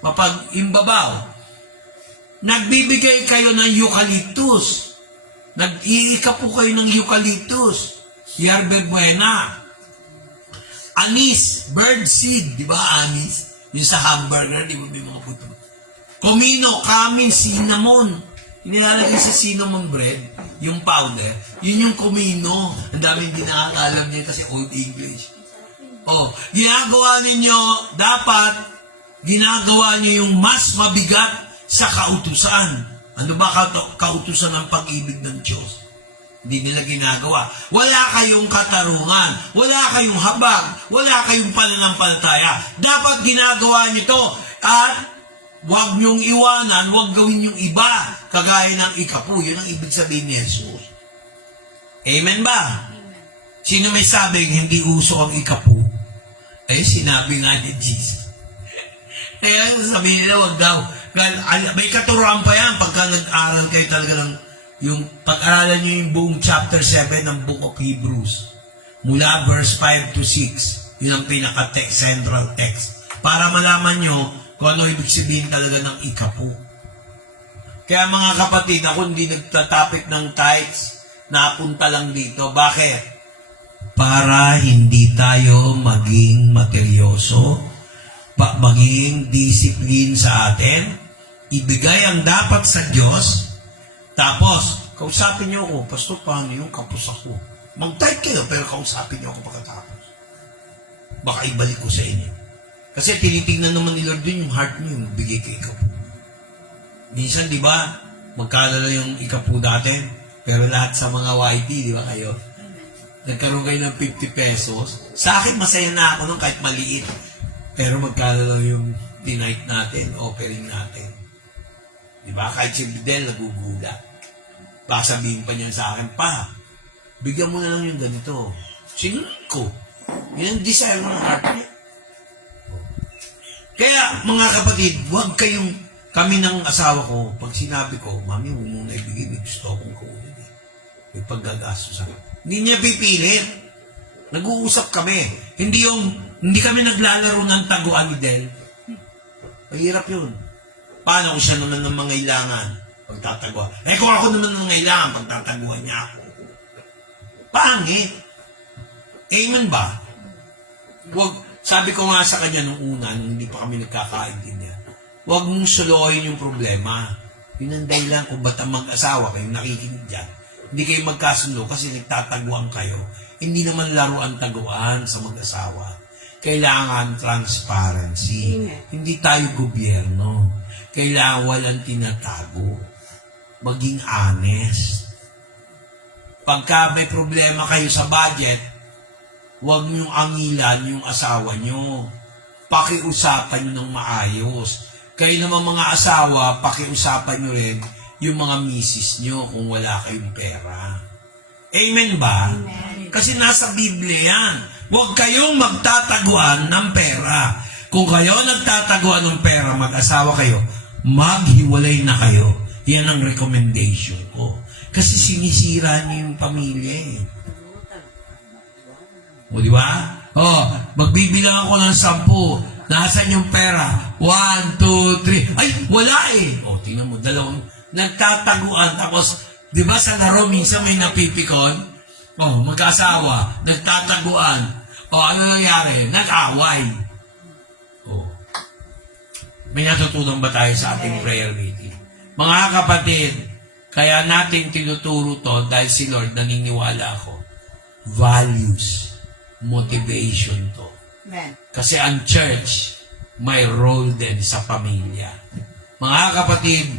mapag-imbabaw. Nagbibigay kayo ng eucalyptus. Nag-iika po kayo ng eucalyptus, yerbe buena, anis, bird seed, di ba anis? Yung sa hamburger, di ba may mga buto? Comino, cumin, cinnamon. Inilalagay sa cinnamon bread, yung powder, yun yung comino. Ang dami hindi nakakalam niya kasi Old English. Ginagawa ninyo, dapat, ginagawa niyo yung mas mabigat sa kautusan. Ano ba kautusan ng pag-ibig ng Diyos? Hindi nila ginagawa. Wala kayong katarungan, wala kayong habag, wala kayong pananampalataya. Dapat ginagawa niyo to at huwag niyong iwanan, huwag gawin yung iba. Kagaya ng ikapu, yun ang ibig sabihin ni Jesus. Amen ba? Sino may sabing hindi uso ang ikapu? Sinabi nga ni Jesus. Kaya sabihin nila, wag daw. May katuruan pa yan pagka nag-aral kayo talaga ng yung pag-aralan nyo yung buong chapter 7 ng Book of Hebrews. Mula verse 5 to 6. Yun ang central text. Para malaman nyo kung ano ibig sabihin talaga ng ikapu. Kaya mga kapatid, ako hindi nagtatapik ng tithes, napunta lang dito. Bakit? Para hindi tayo maging materyoso, maging discipline sa atin, ibigay ang dapat sa Diyos, tapos, kausapin niyo ako, Pastor, paano yung kapos ako? Mag-type kayo, pero kausapin niyo ako pagkatapos. Baka ibalik ko sa inyo. Kasi tinitingnan naman ni Lord din yung heart niyo, yung bigay kay ikapu. Minsan, di ba, magkalala yung ikapu dati, pero lahat sa mga YT, di ba kayo? Nagkaroon kayo ng 50 pesos. Sa akin, masaya na ako nung kahit maliit. Pero magkalala yung tonight natin, offering natin. Di ba? Kahit si Bidel, nagugulat. Baka sabihin pa niya sa akin, pa, bigyan mo na lang yung ganito. Sinunod ko. Yan ang desire ng heart niya. Kaya, mga kapatid, huwag kayong, kami ng asawa ko, pag sinabi ko, Mami, huwag mong naibigay, may gusto akong kaunin. May paggagastos ako. Hindi niya pipilit. Nag-uusap kami. Hindi kami naglalaro ng taguan ni Del. Mahirap yun. Paano kung siya naman ng mangailangan pagtataguan? Kung ako naman ng mangailangan pagtataguan niya ako. Pangit. Amen ba? Sabi ko nga sa kanya nung una, nung hindi pa kami nagkakaintindihan, huwag mong suluhin yung problema. Yun ang dahilan kung ba't ang mag-asawa kayo nakikinig dyan. Hindi kayo magkasundo kasi nagtataguan kayo. Hindi naman laro ang taguan sa mag-asawa. Kailangan transparency. Hindi tayo gobyerno. Kailangan walang tinatago. Maging honest. Pagka may problema kayo sa budget, huwag niyong angilan yung asawa niyo. Pakiusapan niyo ng maayos. Kayo naman mga asawa, pakiusapan niyo rin yung mga misis niyo kung wala kayong pera. Amen ba? Amen. Kasi nasa Biblia yan. Huwag kayong magtataguan ng pera. Kung kayo nagtataguan ng pera, mag-asawa kayo, maghiwalay na kayo. Yan ang recommendation ko. Kasi sinisira niyo yung pamilya eh. O, di ba? Magbibilang ako ng 10. Nasaan yung pera? 1, 2, 3. Ay, wala eh. Tingnan mo, dalawang nagtataguan. Tapos, di ba sa laro minsan may napipikon? Mag-asawa, nagtataguan. Ano nangyari? Nag-away. May natutunan ba tayo sa ating prayer meeting? Mga kapatid, kaya natin tinuturo to dahil si Lord naniniwala ako. Values, motivation to. Amen. Kasi ang church, may role din sa pamilya. Mga kapatid,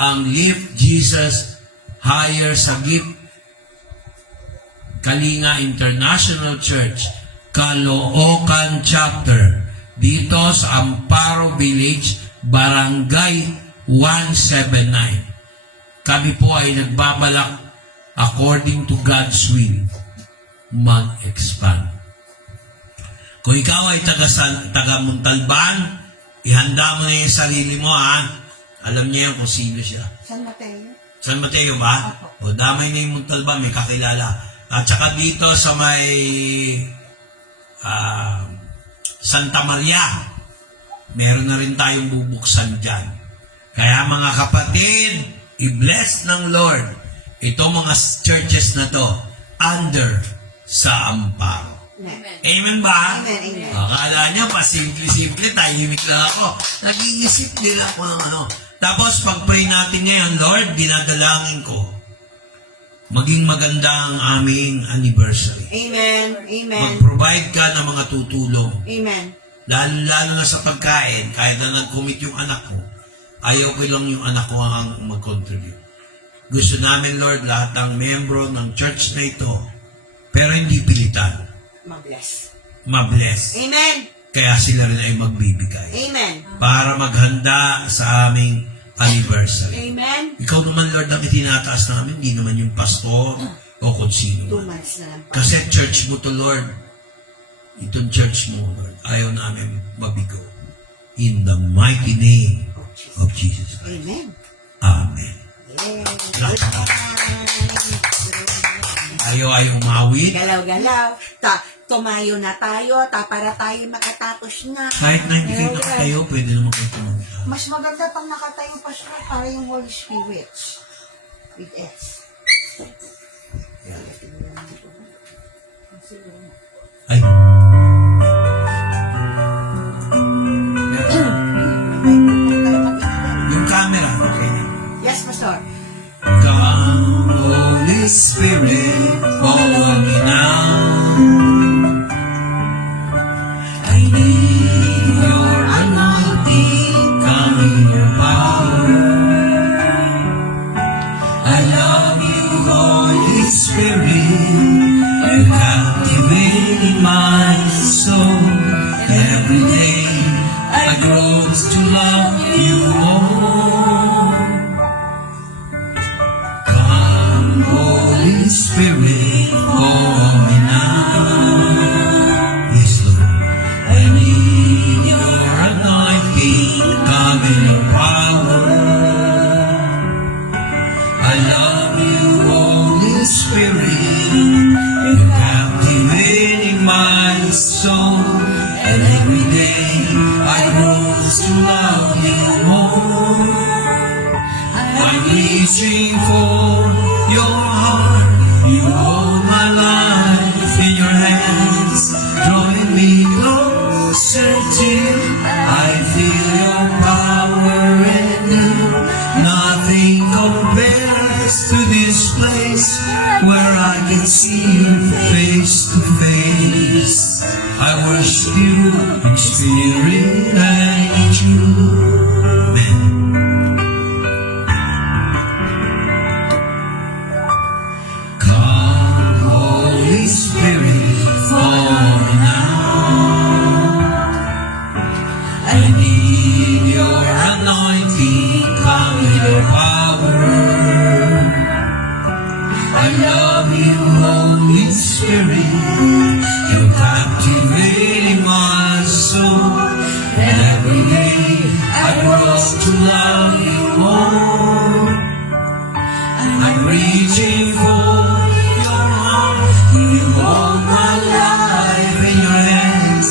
ang Lift Jesus Higher Sagip Kalinga International Church, Caloocan Chapter, dito sa Amparo Village, Barangay 179. Kami po ay nagbabalak according to God's will, mag-expand. Kung ikaw ay taga Montalban, ihanda mo na yung sarili mo, ha? Alam niya kung sino siya. San Mateo? San Mateo ba? O damay na yung Montalban, may kakilala. At saka dito sa may Santa Maria, meron na rin tayong bubuksan dyan. Kaya mga kapatid, i-bless ng Lord Itong mga churches na to, under sa amparo. Amen ba? Amen, amen. Akala niya, pasimple-simple, tahimik lang ako. Nag-iisip nila ako ng ano. Tapos, pag-pray natin ngayon, Lord, dinadalangin ko, maging maganda ang aming anniversary. Amen. Amen. Mag-provide ka ng mga tutulong. Amen. Lalo na sa pagkain, kahit na nag-commit yung anak ko, ayaw ko lang yung anak ko ang mag-contribute. Gusto namin, Lord, lahat ng membro ng church na ito, pero hindi pilitan, Mabless. mabless. Amen. Kaya sila rin ay magbibigay Amen. para maghanda sa aming anniversary. Amen. Ikaw naman, Lord, ang itinataas namin, hindi naman yung pastor o kung 2 sino man. months na lang po. Kasi church mo to, Lord. Itong church mo, Lord, ayaw namin mabigo. In the mighty name of Jesus Christ. Amen. Amen. Yes. Ayaw mawit. Galaw-galaw. Tumayo na tayo, para tayo makatapos na. Kahit na hindi kayo nakatayo, pwede naman kayo tumanda. Mas maganda pang nakatayo pa siya para yung Holy Spirit. With S. Ay. Yung camera, okay na. Yes, Pastor. Come, Holy Spirit, follow me now. I need your anointing, come in your power. I love you, Holy Spirit, you captivating my soul. Every day I grow to love you more. Come, Holy Spirit, follow me now. Yes, Lord. I need your anointing, come in your power. I love you, Holy Spirit, you're captivating my soul. And every day I grow to love you more. I'm reaching for your heart. You hold my life in your hands, drawing me closer till I feel your power in you. Nothing compares to this place where I can see you face to face. I worship you in spirit and in truth. Amen. Come, Holy Spirit, fall now. I need your anointing, come in your power. I love you, Holy Spirit, you're captivating my soul. And every day I grow to love you more. I'm reaching for your heart. You hold my life in your hands,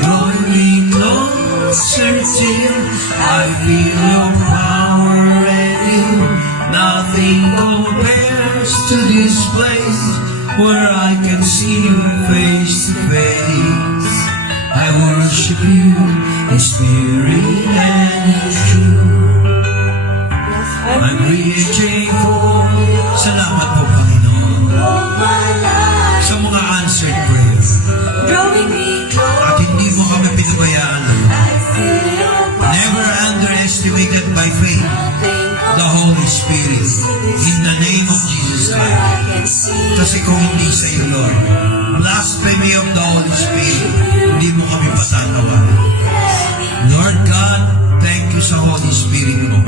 drawing me closer till I feel your power in you. Nothing compares to this place where I can see you face to face. I worship you in spirit and in truth. I'm reaching for. Salamat po, Panginoon, sa mga answered prayers. At hindi mo kami pinabayaan. Never underestimated by faith the Holy Spirit in the name of Jesus Christ. Kasi kung hindi sa iyo, Lord, blasphemy of the Holy Spirit, hindi mo kami patatawanan. Lord God, thank you sa Holy Spirit mo.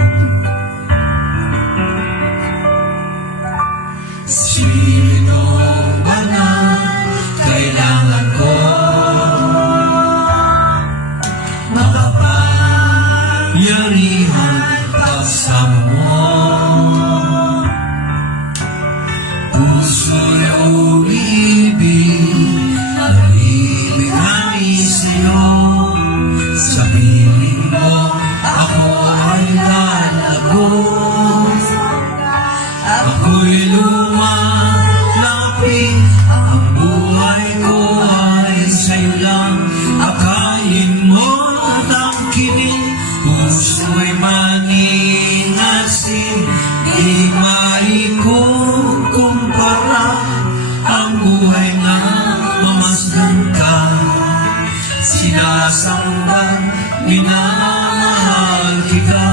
Espiritu Banal, kailangan ko makapangyarihan pagsama mo. Puso'y umiibig, nag-ibig kami sa'yo. Sa piling mo, ako ay lalago. lang, akayin mo tangkinin, puso'y maninasin, di maikukumpara ang buhay na mamasdan ka. Sinasamba, minamahal kita.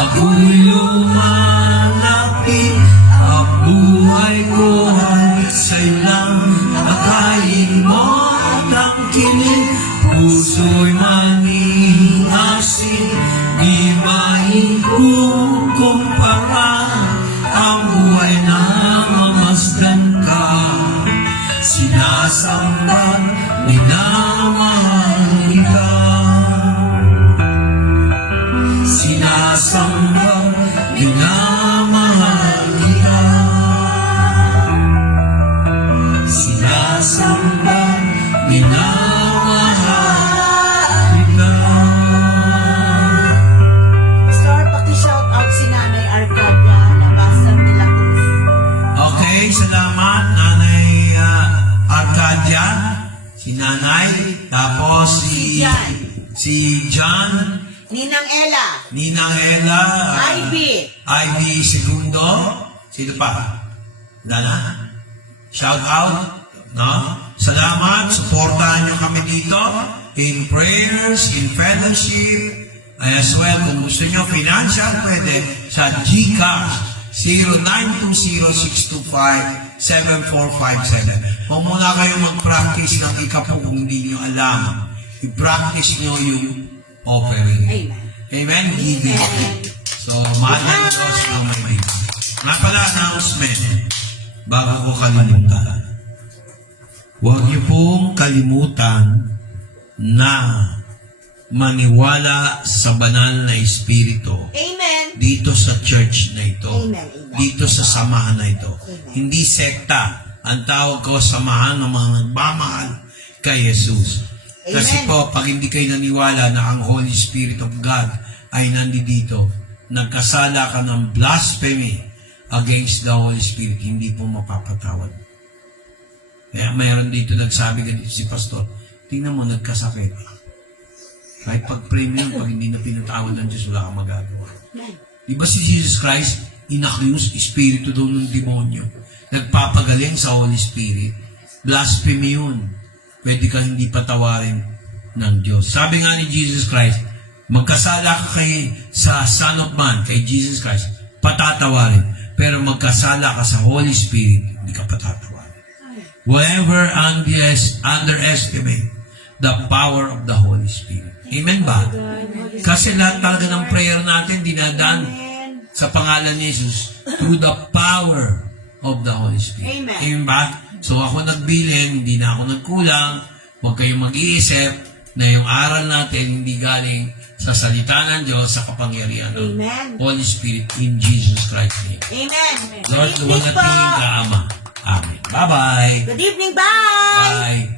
Ako'y lumalapit, ang buhay ko ay sa'yo lang. Akayin mo at tangkinin, puso'y maninasin, di maikukumpara ang buhay na mamasdan ka. Sinasamba, minamahal kita. Sinasamba, minamahal kita. Sinasamba, minamahal kita. Pastor, paki-shout out si Nanay Arcadia, Labasan de la Cruz. Okay, salamat Nanay Arcadia, si Nanay, tapos si John, Ninang Ella, Ninang Ella, Ivy, Segundo, sino pa? Lala? Shout out, no? Salamat, supportahan nyo kami dito in prayers, in fellowship, as well, kung gusto nyo financial, pwede sa GCash 0920-625-7457. Huwag muna kayo mag-practice ng ikapo kung hindi nyo alam. I-practice nyo yung offering. Amen. Amen? Giving. So, mahal ng Diyos na may bibig. Nga pala, announcement. Bago ko kalimutan. Huwag niyo pong kalimutan na maniwala sa banal na Espiritu Amen. dito sa church na ito. Amen, amen. Dito sa samahan na ito. Amen. Hindi sekta. Ang tawag ko, samahan ng mga nagmamahal kay Jesus. Kasi Amen. po, pag hindi kayo naniwala na ang Holy Spirit of God ay nandito, nagkasala ka ng blasphemy against the Holy Spirit, hindi po mapapatawad. Kaya mayroon dito nagsabi ganito si Pastor, tingnan mo, nagkasakit. Kahit pag-pray mo yun, pag hindi na pinatawad ng Diyos, wala kang magagawa. Di ba si Jesus Christ, inaccuse, espiritu daw ng demonyo, nagpapagaling sa Holy Spirit, blasphemy yun. Pwede kang hindi patawarin ng Diyos. Sabi nga ni Jesus Christ, magkasala ka sa Son of Man, kay Jesus Christ, patatawarin. Pero magkasala ka sa Holy Spirit, hindi ka patatawarin. Whoever underestimate the power of the Holy Spirit. Amen ba? Kasi lahat talaga ng prayer natin dinadaan sa pangalan ni Jesus through the power of the Holy Spirit. Amen. Amen ba? So ako nagbilin, hindi na ako nagkulang. Huwag kayong mag-iisip na yung aral natin hindi galing sa salita ng Diyos sa kapangyarihan ng Amen. Holy Spirit in Jesus Christ's name. Amen. Lord, Good evening po. luwalhatihin ka, Ama. Amen. Bye-bye. Good evening, bye. Bye.